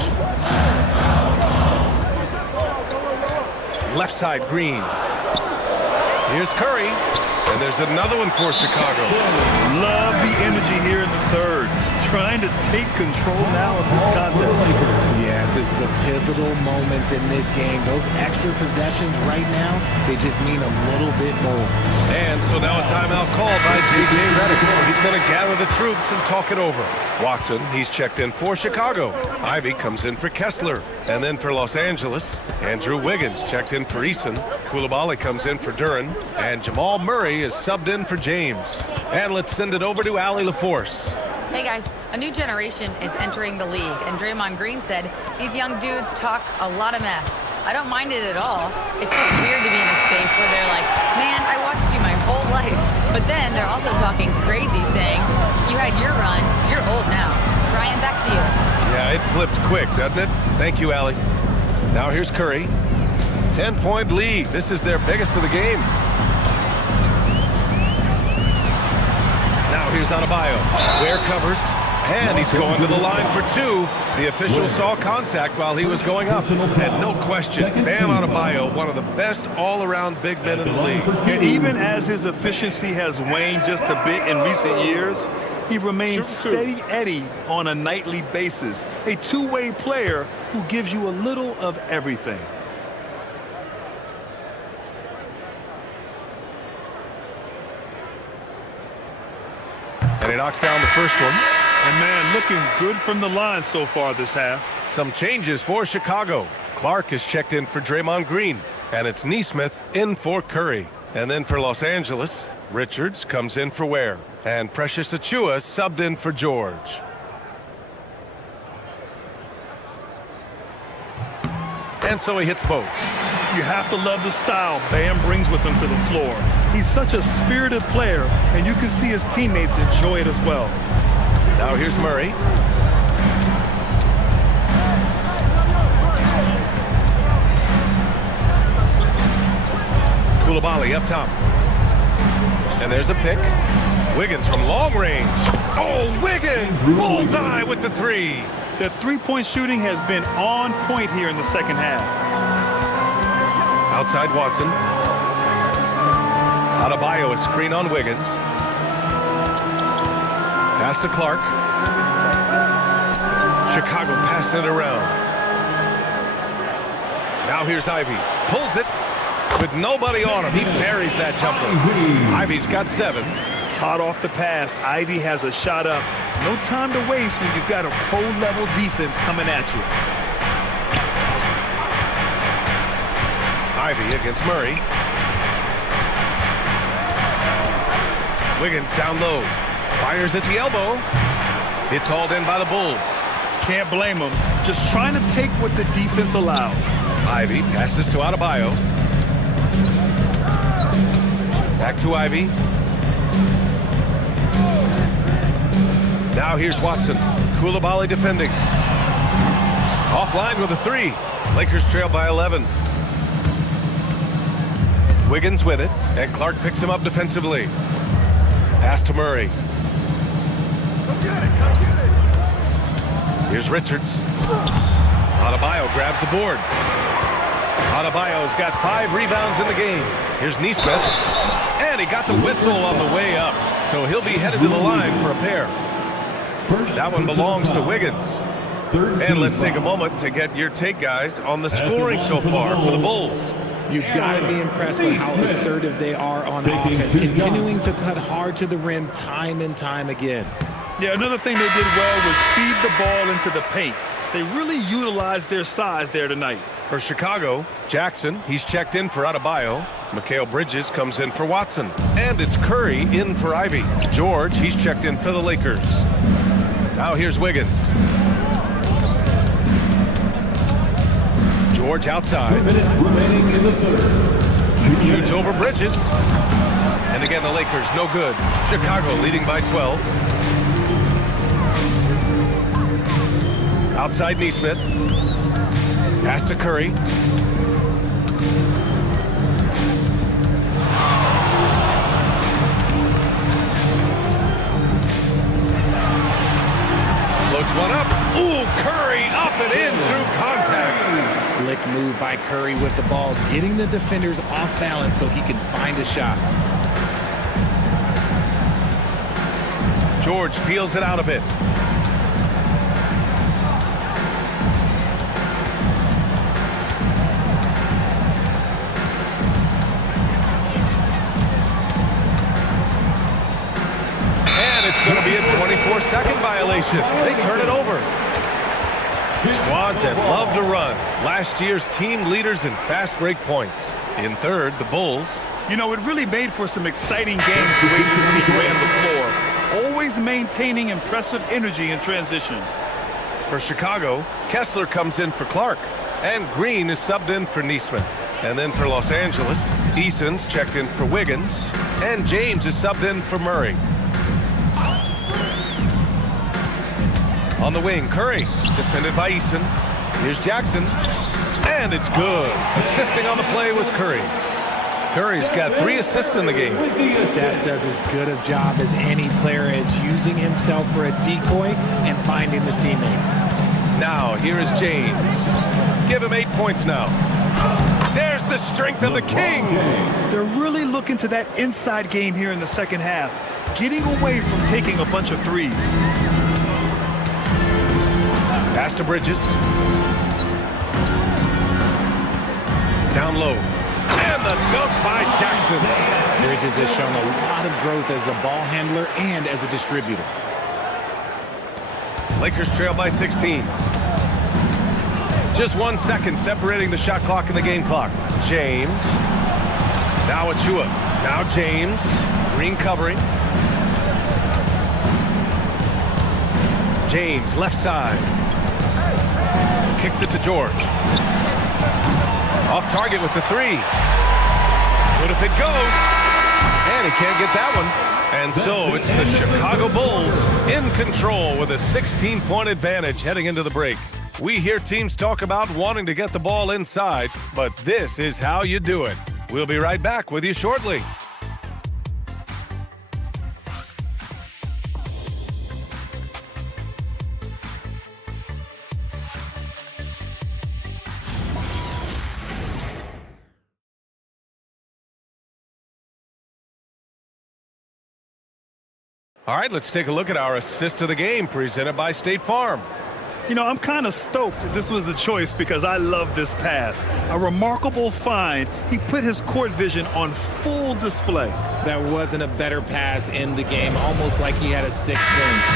Left side, Green. Here's Curry. And there's another one for Chicago. Love the energy here in the third. Trying to take control now of this contest. Yes, this is a pivotal moment in this game. Those extra possessions right now, they just mean a little bit more. And so now a timeout called by J.J. Redick. He's going to gather the troops and talk it over. Watson, he's checked in for Chicago. Ivy comes in for Kessler. And then for Los Angeles, Andrew Wiggins checked in for Eason. Coulibaly comes in for Duren. And Jamal Murray is subbed in for James. And let's send it over to Allie LaForce. Hey guys, a new generation is entering the league, and Draymond Green said these young dudes talk a lot of mess. I don't mind it at all. It's just weird to be in a space where they're like, man, I watched you my whole life. But then they're also talking crazy, saying, you had your run, you're old now. Ryan, back to you. Yeah, it flipped quick, doesn't it? Thank you, Allie. Now here's Curry. 10-point lead. This is their biggest of the game. Now here's Adebayo. Ware covers, and he's going to the line for 2. The official saw contact while he was going up. And no question, Bam Adebayo, one of the best all-around big men in the league. And even as his efficiency has waned just a bit in recent years, he remains steady Eddie on a nightly basis. A two-way player who gives you a little of everything. And he knocks down the first one. And man, looking good from the line so far this half. Some changes for Chicago. Clark is checked in for Draymond Green. And it's Nesmith in for Curry. And then for Los Angeles, Richards comes in for Ware. And Precious Achiuwa subbed in for George. And so he hits both. You have to love the style Bam brings with him to the floor. He's such a spirited player, and you can see his teammates enjoy it as well. Now here's Murray. Coulibaly up top. And there's a pick. Wiggins from long range. Oh, Wiggins! Bullseye with the 3. The three-point shooting has been on point here in the second half. Outside Watson. Adebayo, a screen on Wiggins. Pass to Clark. Chicago passing it around. Now here's Ivy. Pulls it with nobody on him. He buries that jumper. Ivy's got 7. Hot off the pass. Ivy has a shot up. No time to waste when you've got a pro-level defense coming at you. Ivy against Murray. Wiggins down low. Fires at the elbow. It's hauled in by the Bulls. Can't blame them. Just trying to take what the defense allows. Ivy passes to Adebayo. Back to Ivy. Now here's Watson. Coulibaly defending. Offline with a 3. Lakers trail by 11. Wiggins with it, and Clark picks him up defensively. Pass to Murray. Here's Richards. Adebayo grabs the board. Adebayo's got 5 rebounds in the game. Here's Nesmith. And he got the whistle on the way up. So he'll be headed to the line for a pair. That one belongs to Wiggins. And let's take a moment to get your take, guys, on the scoring so far for the Bulls. You got to be impressed with how assertive they are on offense, continuing to cut hard to the rim time and time again. Yeah, another thing they did well was feed the ball into the paint. They really utilized their size there tonight. For Chicago, Jackson, he's checked in for Adebayo. Mikal Bridges comes in for Watson. And it's Curry in for Ivy. George, he's checked in for the Lakers. Now here's Wiggins. George outside. 2 minutes remaining in the third. Shoots over Bridges. And again, the Lakers, no good. Chicago leading by 12. Outside Nesmith. Pass to Curry. Floats one up. Ooh, Curry up and in through contact. Slick move by Curry with the ball, getting the defenders off balance so he can find a shot. George feels it out a bit. And it's going to be a 24-second violation. They turn it over. Squads that love to run. Last year's team leaders in fast break points. In third, the Bulls. You know, it really made for some exciting games the way this team ran the floor. Always maintaining impressive energy in transition. For Chicago, Kessler comes in for Clark. And Green is subbed in for Nesmith. And then for Los Angeles, Eason's checked in for Wiggins. And James is subbed in for Murray. On the wing, Curry, defended by Eason. Here's Jackson, and it's good. Assisting on the play was Curry. Curry's got 3 assists in the game. Steph does as good a job as any player as using himself for a decoy and finding the teammate. Now, here is James. Give him 8 points now. There's the strength of the king. They're really looking to that inside game here in the second half, getting away from taking a bunch of threes. Pass to Bridges. Down low. And the dunk by Jackson. Bridges has shown a lot of growth as a ball handler and as a distributor. Lakers trail by 16. Just 1 second separating the shot clock and the game clock. James. Now Achua. Now James. Green covering. James, left side. Kicks it to George. Off target with the 3. What if it goes? And he can't get that one. And so it's the Chicago Bulls in control with a 16-point advantage heading into the break. We hear teams talk about wanting to get the ball inside, but this is how you do it. We'll be right back with you shortly. All right, let's take a look at our assist of the game presented by State Farm. You know, I'm kind of stoked that this was a choice because I love this pass. A remarkable find. He put his court vision on full display. There wasn't a better pass in the game, almost like he had a sixth sense.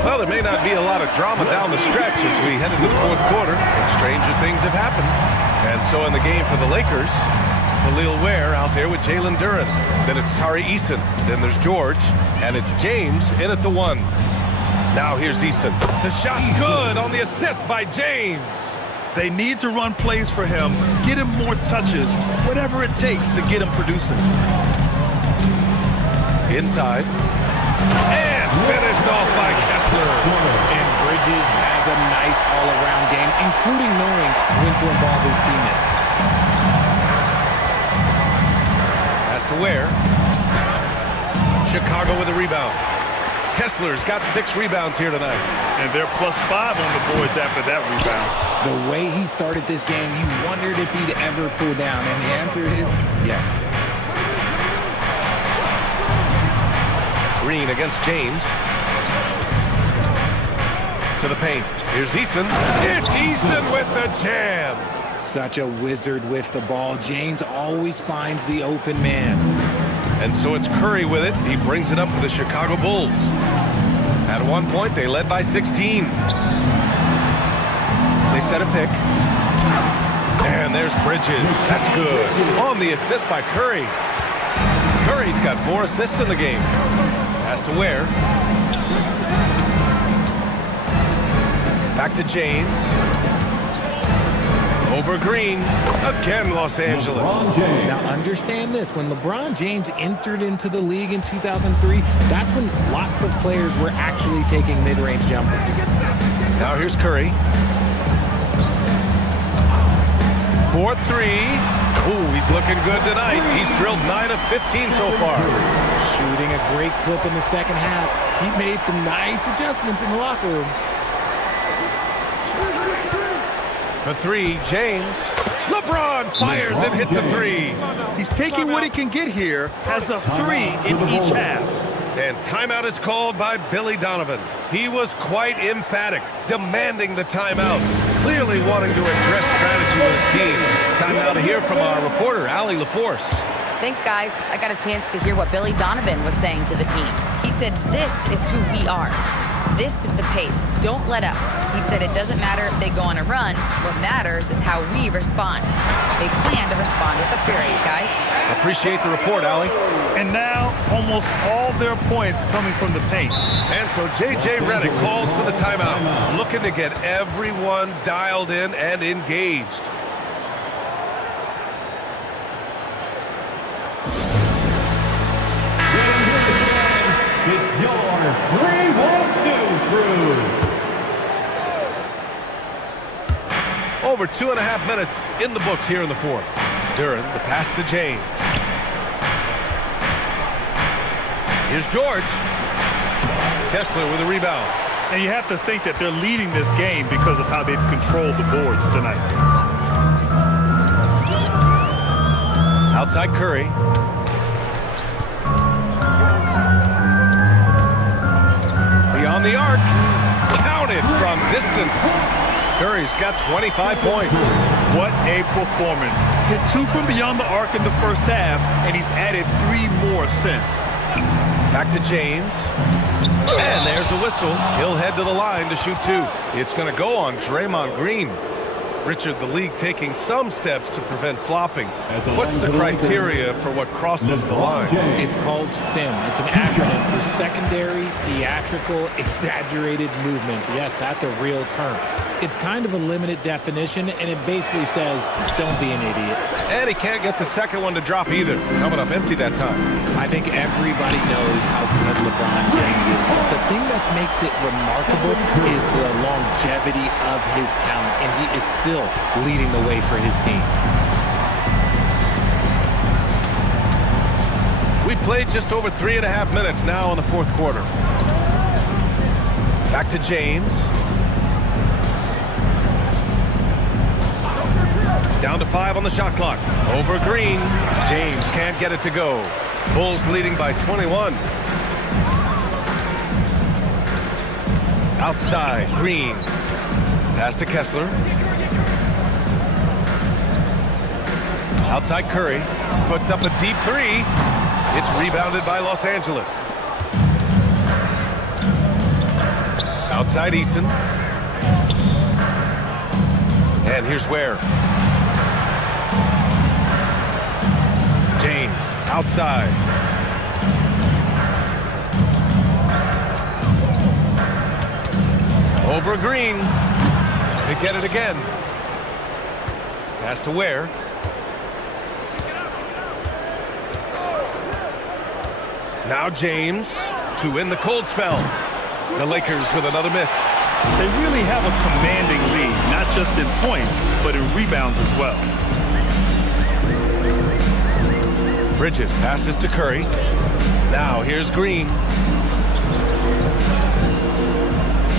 Well, there may not be a lot of drama down the stretch as we head into the fourth quarter, but stranger things have happened. And so in the game for the Lakers, Khalil Ware out there with Jalen Duren. Then it's Tari Eason. Then there's George. And it's James in at the 1. Now here's Eason. The shot's good on the assist by James. They need to run plays for him, get him more touches, whatever it takes to get him producing. Inside. And finished off by Kessler. And Bridges has a nice all-around game, including knowing when to involve his teammates. Pass to Ware. Chicago with a rebound. Kessler's got 6 rebounds here tonight. And they're +5 on the boards after that rebound. The way he started this game, you wondered if he'd ever pull down, and the answer is yes. Green against James. To the paint. Here's Eason. It's Eason with the jam. Such a wizard with the ball. James always finds the open man. And so it's Curry with it. He brings it up for the Chicago Bulls. At one point, they led by 16. They set a pick. And there's Bridges. That's good. On the assist by Curry. Curry's got 4 assists in the game. Pass to Ware. Back to James. Over Green. Again, Los Angeles. Now understand this. When LeBron James entered into the league in 2003, that's when lots of players were actually taking mid-range jumpers. Now here's Curry. 4-3. Ooh, he's looking good tonight. He's drilled 9 of 15 so far. Shooting a great clip in the second half. He made some nice adjustments in the locker room. For 3, James. LeBron fires and hits a 3. He's taking what he can get here, has a 3 in each half. And timeout is called by Billy Donovan. He was quite emphatic, demanding the timeout, clearly wanting to address strategy with his team. Time now to hear from our reporter, Allie LaForce. Thanks, guys. I got a chance to hear what Billy Donovan was saying to the team. He said, "This is who we are. This is the pace. Don't let up." He said it doesn't matter if they go on a run. What matters is how we respond. They plan to respond with a fury, guys. Appreciate the report, Allie. And now, almost all their points coming from the paint. And so J.J. Redick calls for the timeout, looking to get everyone dialed in and engaged. It's your 3-1-2 crew. Over 2.5 minutes in the books here in the fourth. Duren, the pass to James. Here's George. Kessler with a rebound. And you have to think that they're leading this game because of how they've controlled the boards tonight. Outside Curry. Beyond the arc. Counted from distance. Curry's got 25 points. What a performance. Hit 2 from beyond the arc in the first half, and he's added 3 more since. Back to James. And there's a whistle. He'll head to the line to shoot 2. It's going to go on Draymond Green. Richard, the league taking some steps to prevent flopping. What's the criteria for what crosses the line? It's called STEM. It's an acronym for secondary, theatrical, exaggerated movements. Yes, that's a real term. It's kind of a limited definition, and it basically says, don't be an idiot. And he can't get the second one to drop either. Coming up empty that time. I think everybody knows how good LeBron James is, but the thing that makes it remarkable is the longevity of his talent, and he is still leading the way for his team. We played just over 3.5 minutes now in the fourth quarter. Back to James. Down to 5 on the shot clock. Over Green. James can't get it to go. Bulls leading by 21. Outside, Green. Pass to Kessler. Outside Curry. Puts up a deep three. It's rebounded by Los Angeles. Outside Eason. And here's Ware. James, outside. Over Green to get it again. Pass to Ware. Now James to win the cold spell. The Lakers with another miss. They really have a commanding lead, not just in points, but in rebounds as well. Bridges passes to Curry. Now here's Green.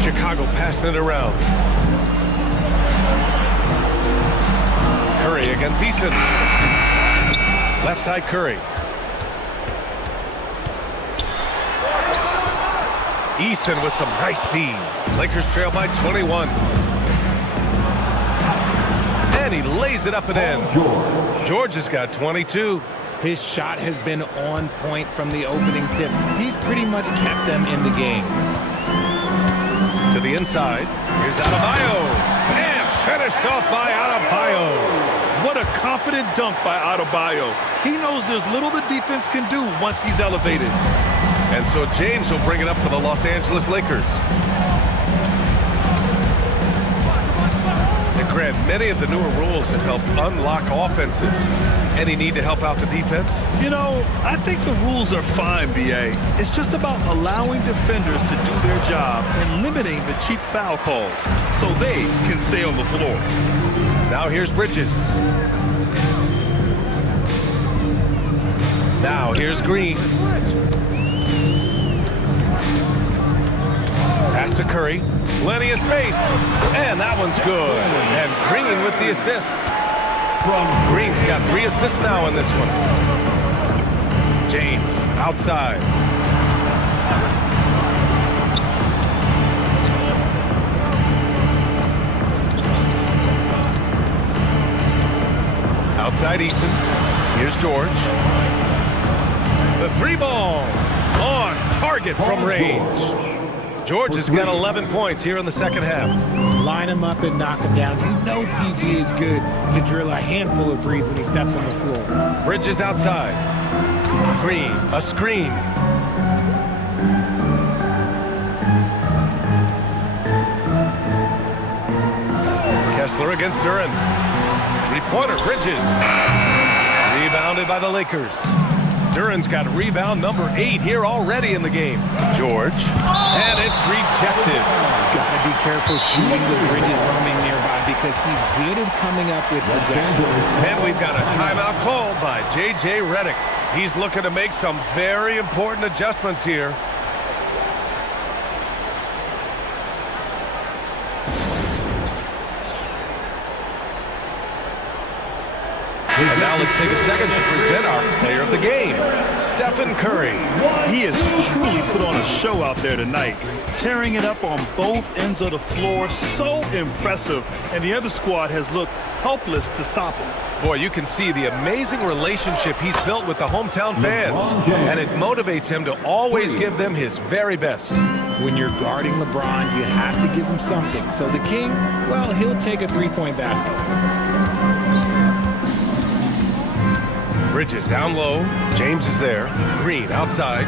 Chicago passing it around. Curry against Eason. Left side Curry. Eason with some nice D. Lakers trail by 21. And he lays it up and in. George has got 22. His shot has been on point from the opening tip. He's pretty much kept them in the game. To the inside. Here's Adebayo. And finished off by Adebayo. What a confident dunk by Adebayo. He knows there's little the defense can do once he's elevated. And so James will bring it up for the Los Angeles Lakers. And Grant, many of the newer rules have helped unlock offenses. Any need to help out the defense? You know, I think the rules are fine, B.A. It's just about allowing defenders to do their job and limiting the cheap foul calls so they can stay on the floor. Now here's Bridges. Now here's Green. Pass to Curry. Plenty of space. And that one's good. And Green with the assist. Green's got 3 assists now in this one. James outside. Outside Eason. Here's George. The 3-ball on target from range. George has got 11 points here in the second half. Line him up and knock him down. You know PG is good to drill a handful of threes when he steps on the floor. Bridges outside. Green, a screen. Kessler against Duren. 3-pointer, Bridges. Rebounded by the Lakers. Duren's got rebound number 8 here already in the game. George, and it's rejected. Gotta be careful shooting with Bridges roaming nearby because he's good at coming up with rejections. And we've got a timeout called by J.J. Redick. He's looking to make some very important adjustments here. And now let's take a second to present our player of the game, Stephen Curry. He has truly put on a show out there tonight, tearing it up on both ends of the floor. So impressive. And the other squad has looked helpless to stop him. Boy, you can see the amazing relationship he's built with the hometown fans. And it motivates him to always give them his very best. When you're guarding LeBron, you have to give him something. So the King, well, he'll take a 3-point basket. Bridges down low. James is there. Green outside.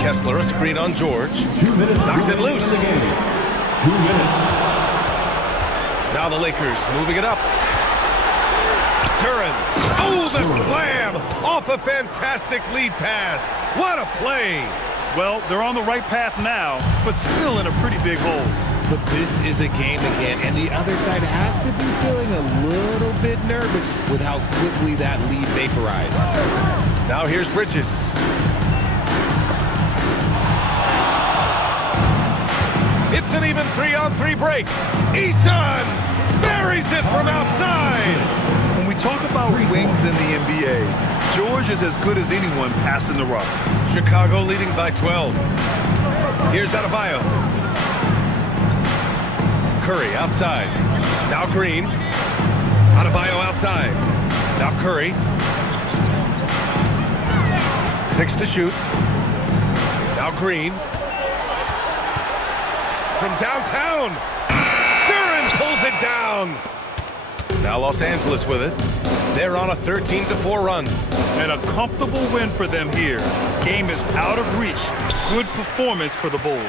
Kessler, a screen on George. 2 minutes. Knocks it loose. 2 minutes. Now the Lakers moving it up. Duren. Oh, the slam! Off a fantastic lead pass. What a play! Well, they're on the right path now, but still in a pretty big hole. But this is a game again, and the other side has to be feeling a little bit nervous with how quickly that lead vaporized. Now here's Bridges. It's an even 3-on-3 break. Eason buries it from outside. When we talk about wings in the NBA, George is as good as anyone passing the rock. Chicago leading by 12. Here's Adebayo. Curry outside. Now Green. Adebayo outside. Now Curry. 6 to shoot. Now Green. From downtown. Duren pulls it down. Now Los Angeles with it. They're on a 13-4 run. And a comfortable win for them here. Game is out of reach. Good performance for the Bulls.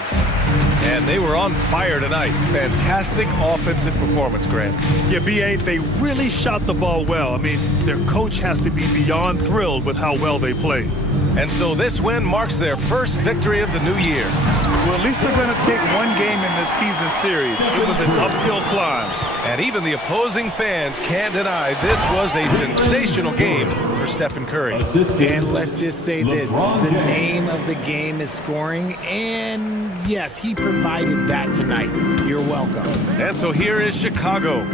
And they were on fire tonight. Fantastic offensive performance, Grant. Yeah, B.A., they really shot the ball well. I mean, their coach has to be beyond thrilled with how well they played. And so this win marks their first victory of the new year. Well, at least they're going to take one game in this season series. It was an uphill climb. And even the opposing fans can't deny this was a sensational game for Stephen Curry. And let's just say this, the name of the game is scoring, and yes, he provided that tonight. You're welcome. And so here is Chicago,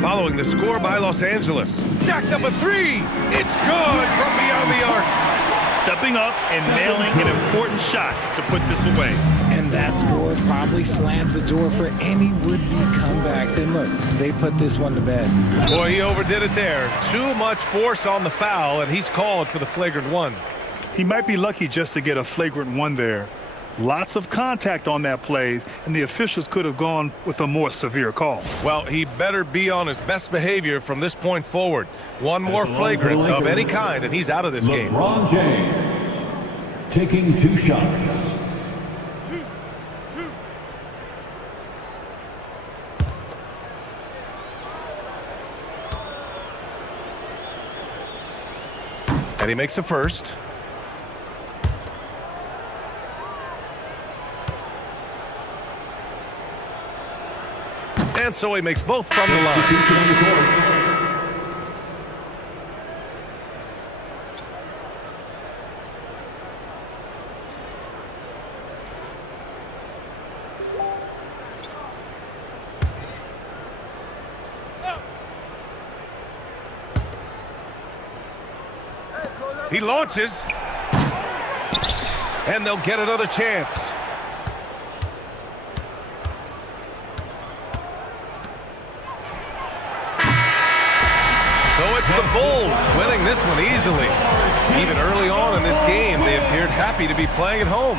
following the score by Los Angeles. Jacks up a three. It's good from beyond the arc. Stepping up and nailing an important shot to put this away. And that score probably slams the door for any would-be comebacks. And look, they put this one to bed. Boy, he overdid it there. Too much force on the foul, and he's called for the flagrant one. He might be lucky just to get a flagrant one there. Lots of contact on that play, and the officials could have gone with a more severe call. Well, he better be on his best behavior from this point forward. One more flagrant of any kind, and he's out of this game. LeBron James taking 2 shots. And he makes a first. And so he makes both from the line. He launches. And they'll get another chance. So it's the Bulls winning this one easily. Even early on in this game, they appeared happy to be playing at home.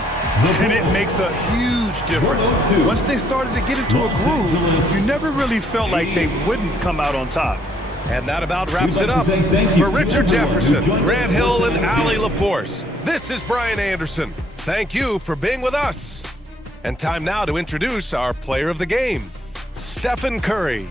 And it makes a huge difference. Once they started to get into a groove, you never really felt like they wouldn't come out on top. And that about wraps it up. For Richard Jefferson, Grant Hill, and Allie LaForce, this is Brian Anderson. Thank you for being with us. And time now to introduce our player of the game, Stephen Curry.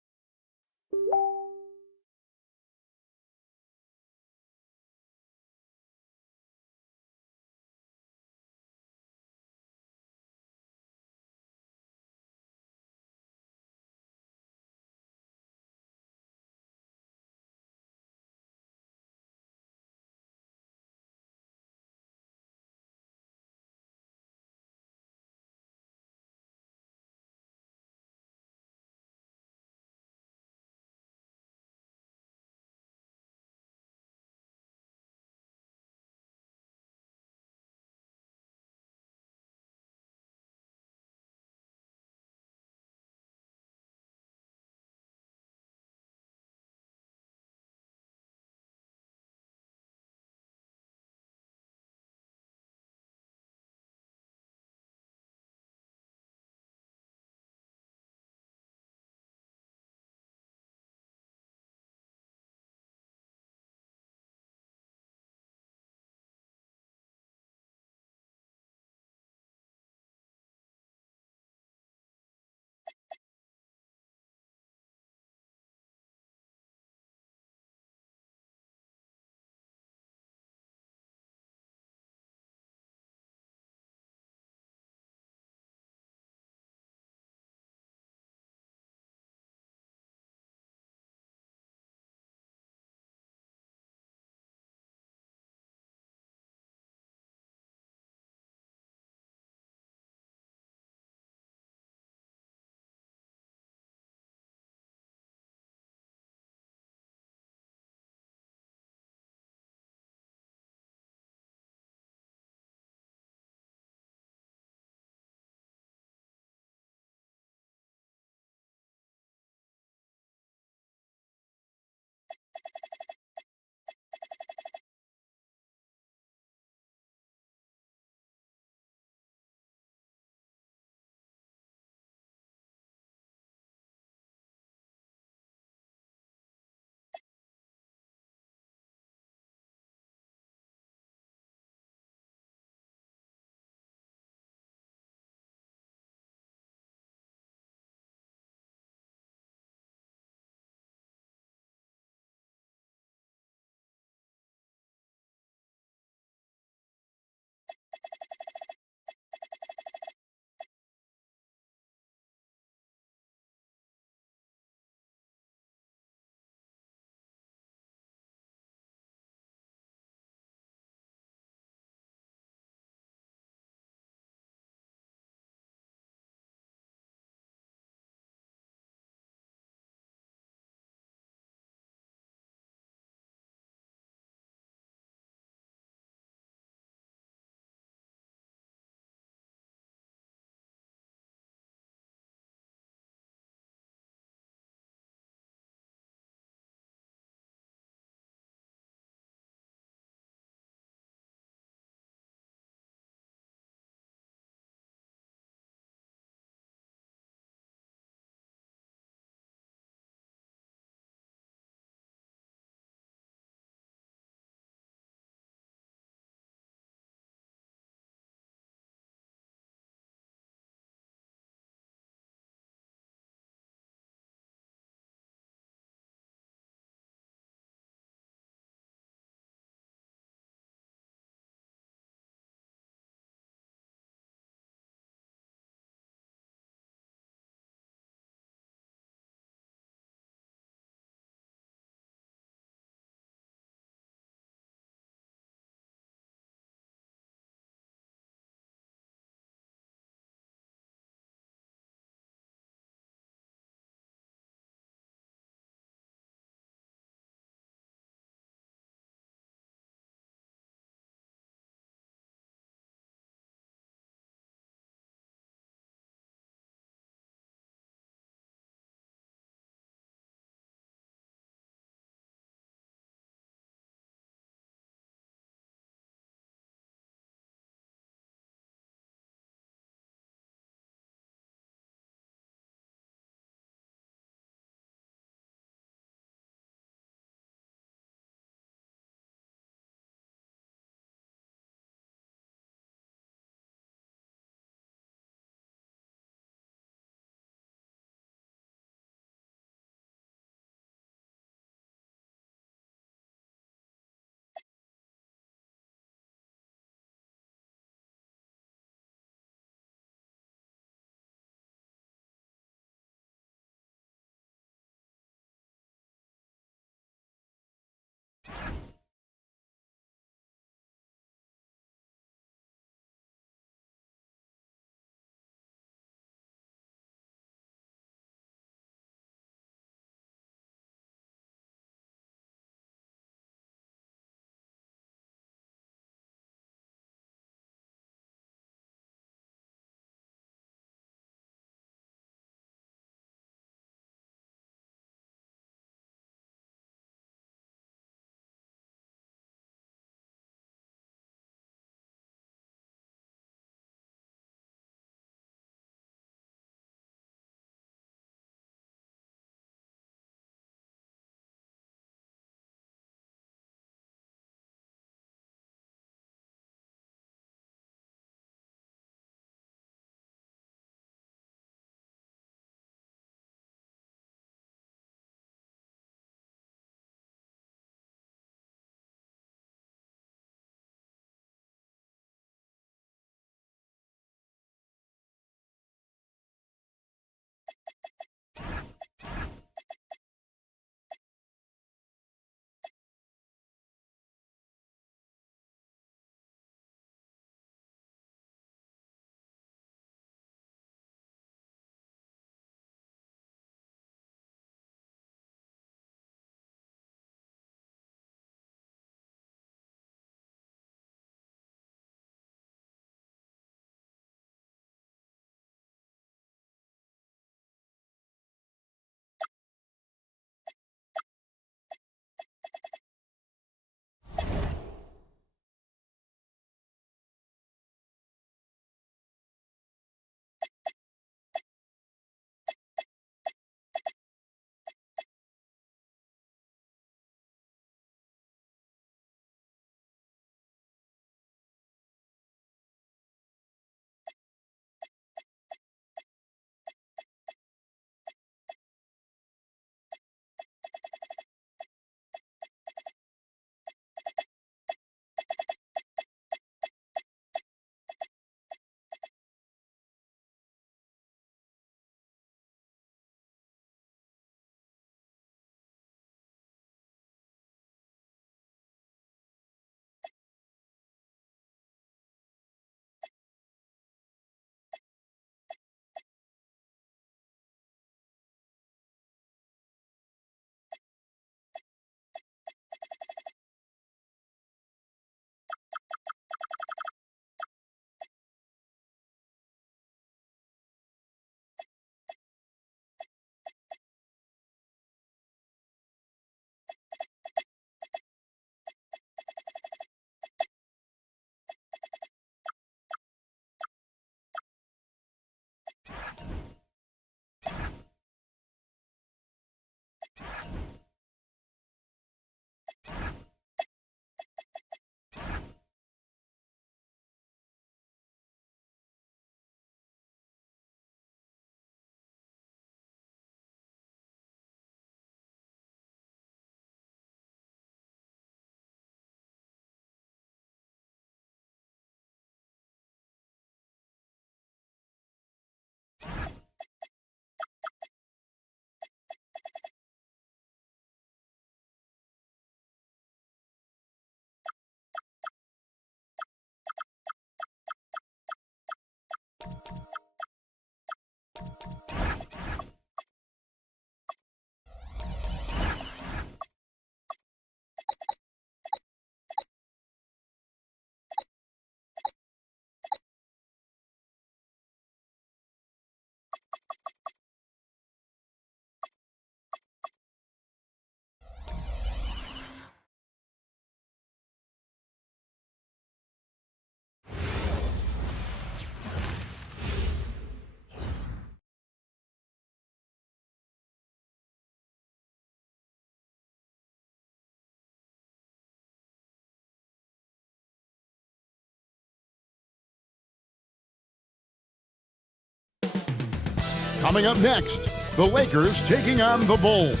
Coming up next, the Lakers taking on the Bulls.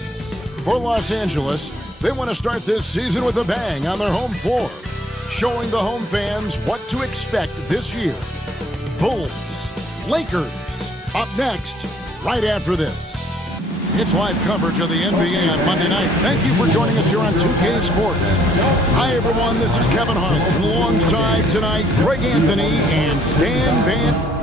For Los Angeles, they want to start this season with a bang on their home floor, showing the home fans what to expect this year. Bulls, Lakers, up next, right after this. It's live coverage of the NBA on Monday night. Thank you for joining us here on 2K Sports. Hi, everyone. This is Kevin Harlan. Alongside tonight, Greg Anthony and Stan Van.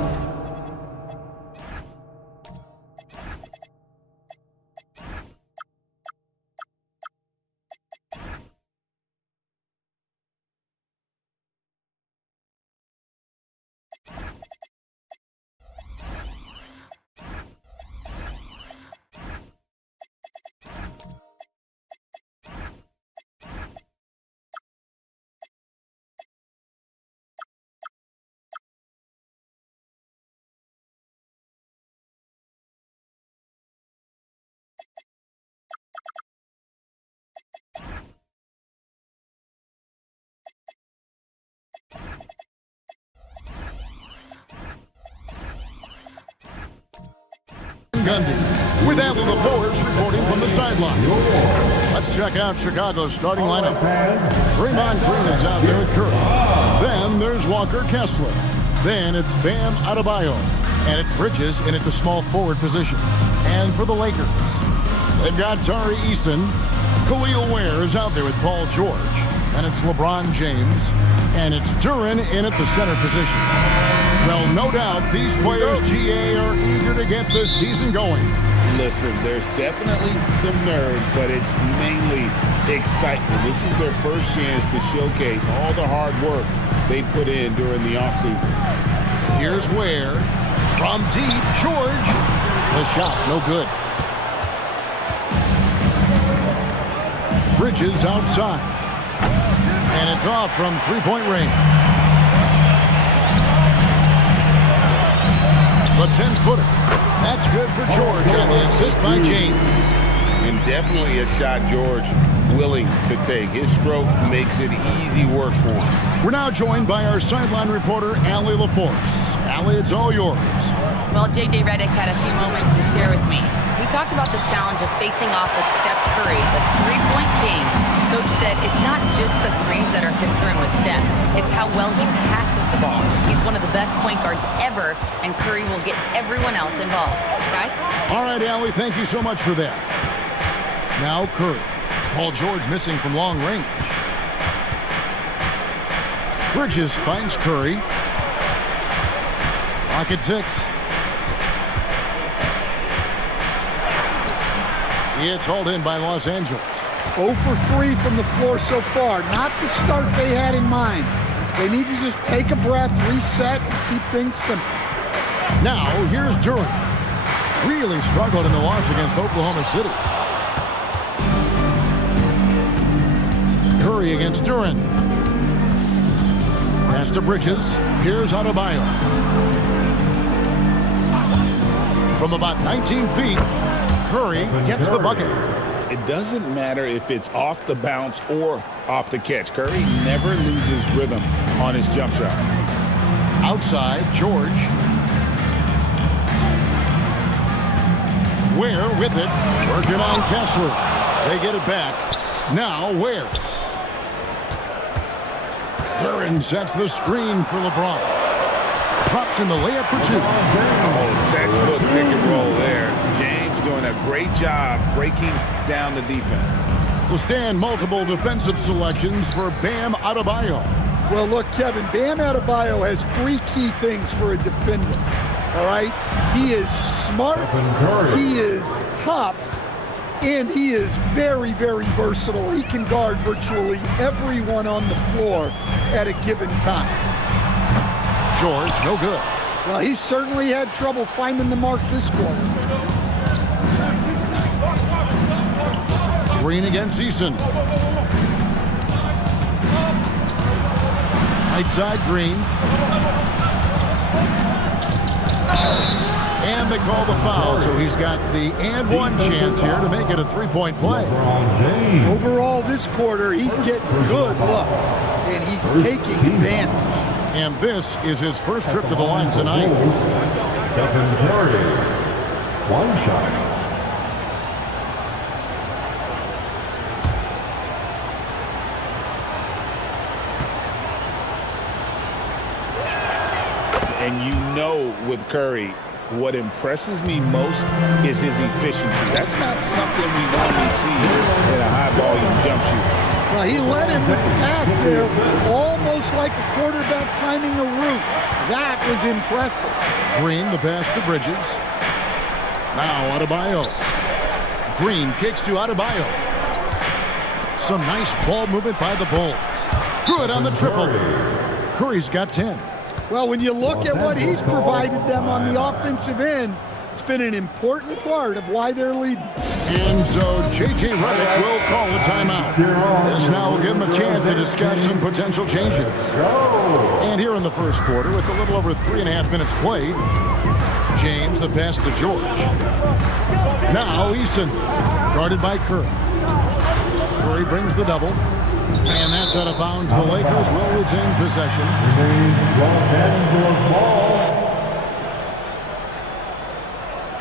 Gundy with Adler LaForce reporting from the sideline. Let's check out Chicago's starting lineup. Draymond Green is out there with Curry. Then there's Walker Kessler. Then it's Bam Adebayo. And it's Bridges in at the small forward position. And for the Lakers, they've got Tari Eason. Khalil Ware is out there with Paul George. And it's LeBron James. And it's Duren in at the center position. Well, no doubt these players, GA, are eager to get this season going. Listen, there's definitely some nerves, but it's mainly excitement. This is their first chance to showcase all the hard work they put in during the offseason. Here's Ware. From deep, George. The shot, no good. Bridges outside. And it's off from three-point range. The 10-footer. That's good for George on the assist by James. And definitely a shot George willing to take. His stroke makes it easy work for him. We're now joined by our sideline reporter, Allie LaForce. Allie, it's all yours. Well, J.J. Redick had a few moments to share with me. We talked about the challenge of facing off with Steph Curry, the three-point king. Coach said it's not just the threes that are concerned with Steph. It's how well he passes the ball. He's one of the best point guards ever, and Curry will get everyone else involved. Guys? All right, Allie, thank you so much for that. Now Curry. Paul George missing from long range. Bridges finds Curry. Clock at 6. It's hauled in by Los Angeles. 0 for 3 from the floor so far. Not the start they had in mind. They need to just take a breath, reset, and keep things simple. Now, here's Duren. Really struggled in the loss against Oklahoma City. Curry against Duren. Pass to Bridges. Here's Adebayo. From about 19 feet, Curry gets the bucket. It doesn't matter if it's off the bounce or off the catch. Curry never loses rhythm on his jump shot. Outside, George. Ware with it. Working on Kessler. They get it back. Now Ware. Duren sets the screen for LeBron. Drops in the layup for 2. Oh, textbook pick and roll there. James doing a great job breaking down the defense. To stand multiple defensive selections for Bam Adebayo. Well, look, Kevin, Bam Adebayo has 3 key things for a defender. All right? He is smart, he is tough, and he is very, very versatile. He can guard virtually everyone on the floor at a given time. George, no good. Well, he certainly had trouble finding the mark this quarter. Green against Eason. Right side, Green. And they call the foul, so he's got the and one chance here to make it a three-point play. Overall, this quarter, he's getting good looks, and he's taking advantage. And this is his first trip to the line tonight. One shot. And you know with Curry, what impresses me most is his efficiency. That's not something we normally see in a high-volume jump shooter. Well, he led him with the pass there, almost like a quarterback timing a route. That was impressive. Green, the pass to Bridges. Now Adebayo. Green kicks to Adebayo. Some nice ball movement by the Bulls. Good on the triple. Curry's got 10. Well, when you look at what he's provided them on the offensive end, it's been an important part of why they're leading. And so J.J. Redick will call a timeout. This now will give him a chance to discuss some potential changes. And here in the first quarter, with a little over 3.5 minutes played, James the pass to George. Now Eason, guarded by Curry. Curry brings the double. And that's out of bounds. The Lakers will retain possession. Los Angeles Ball.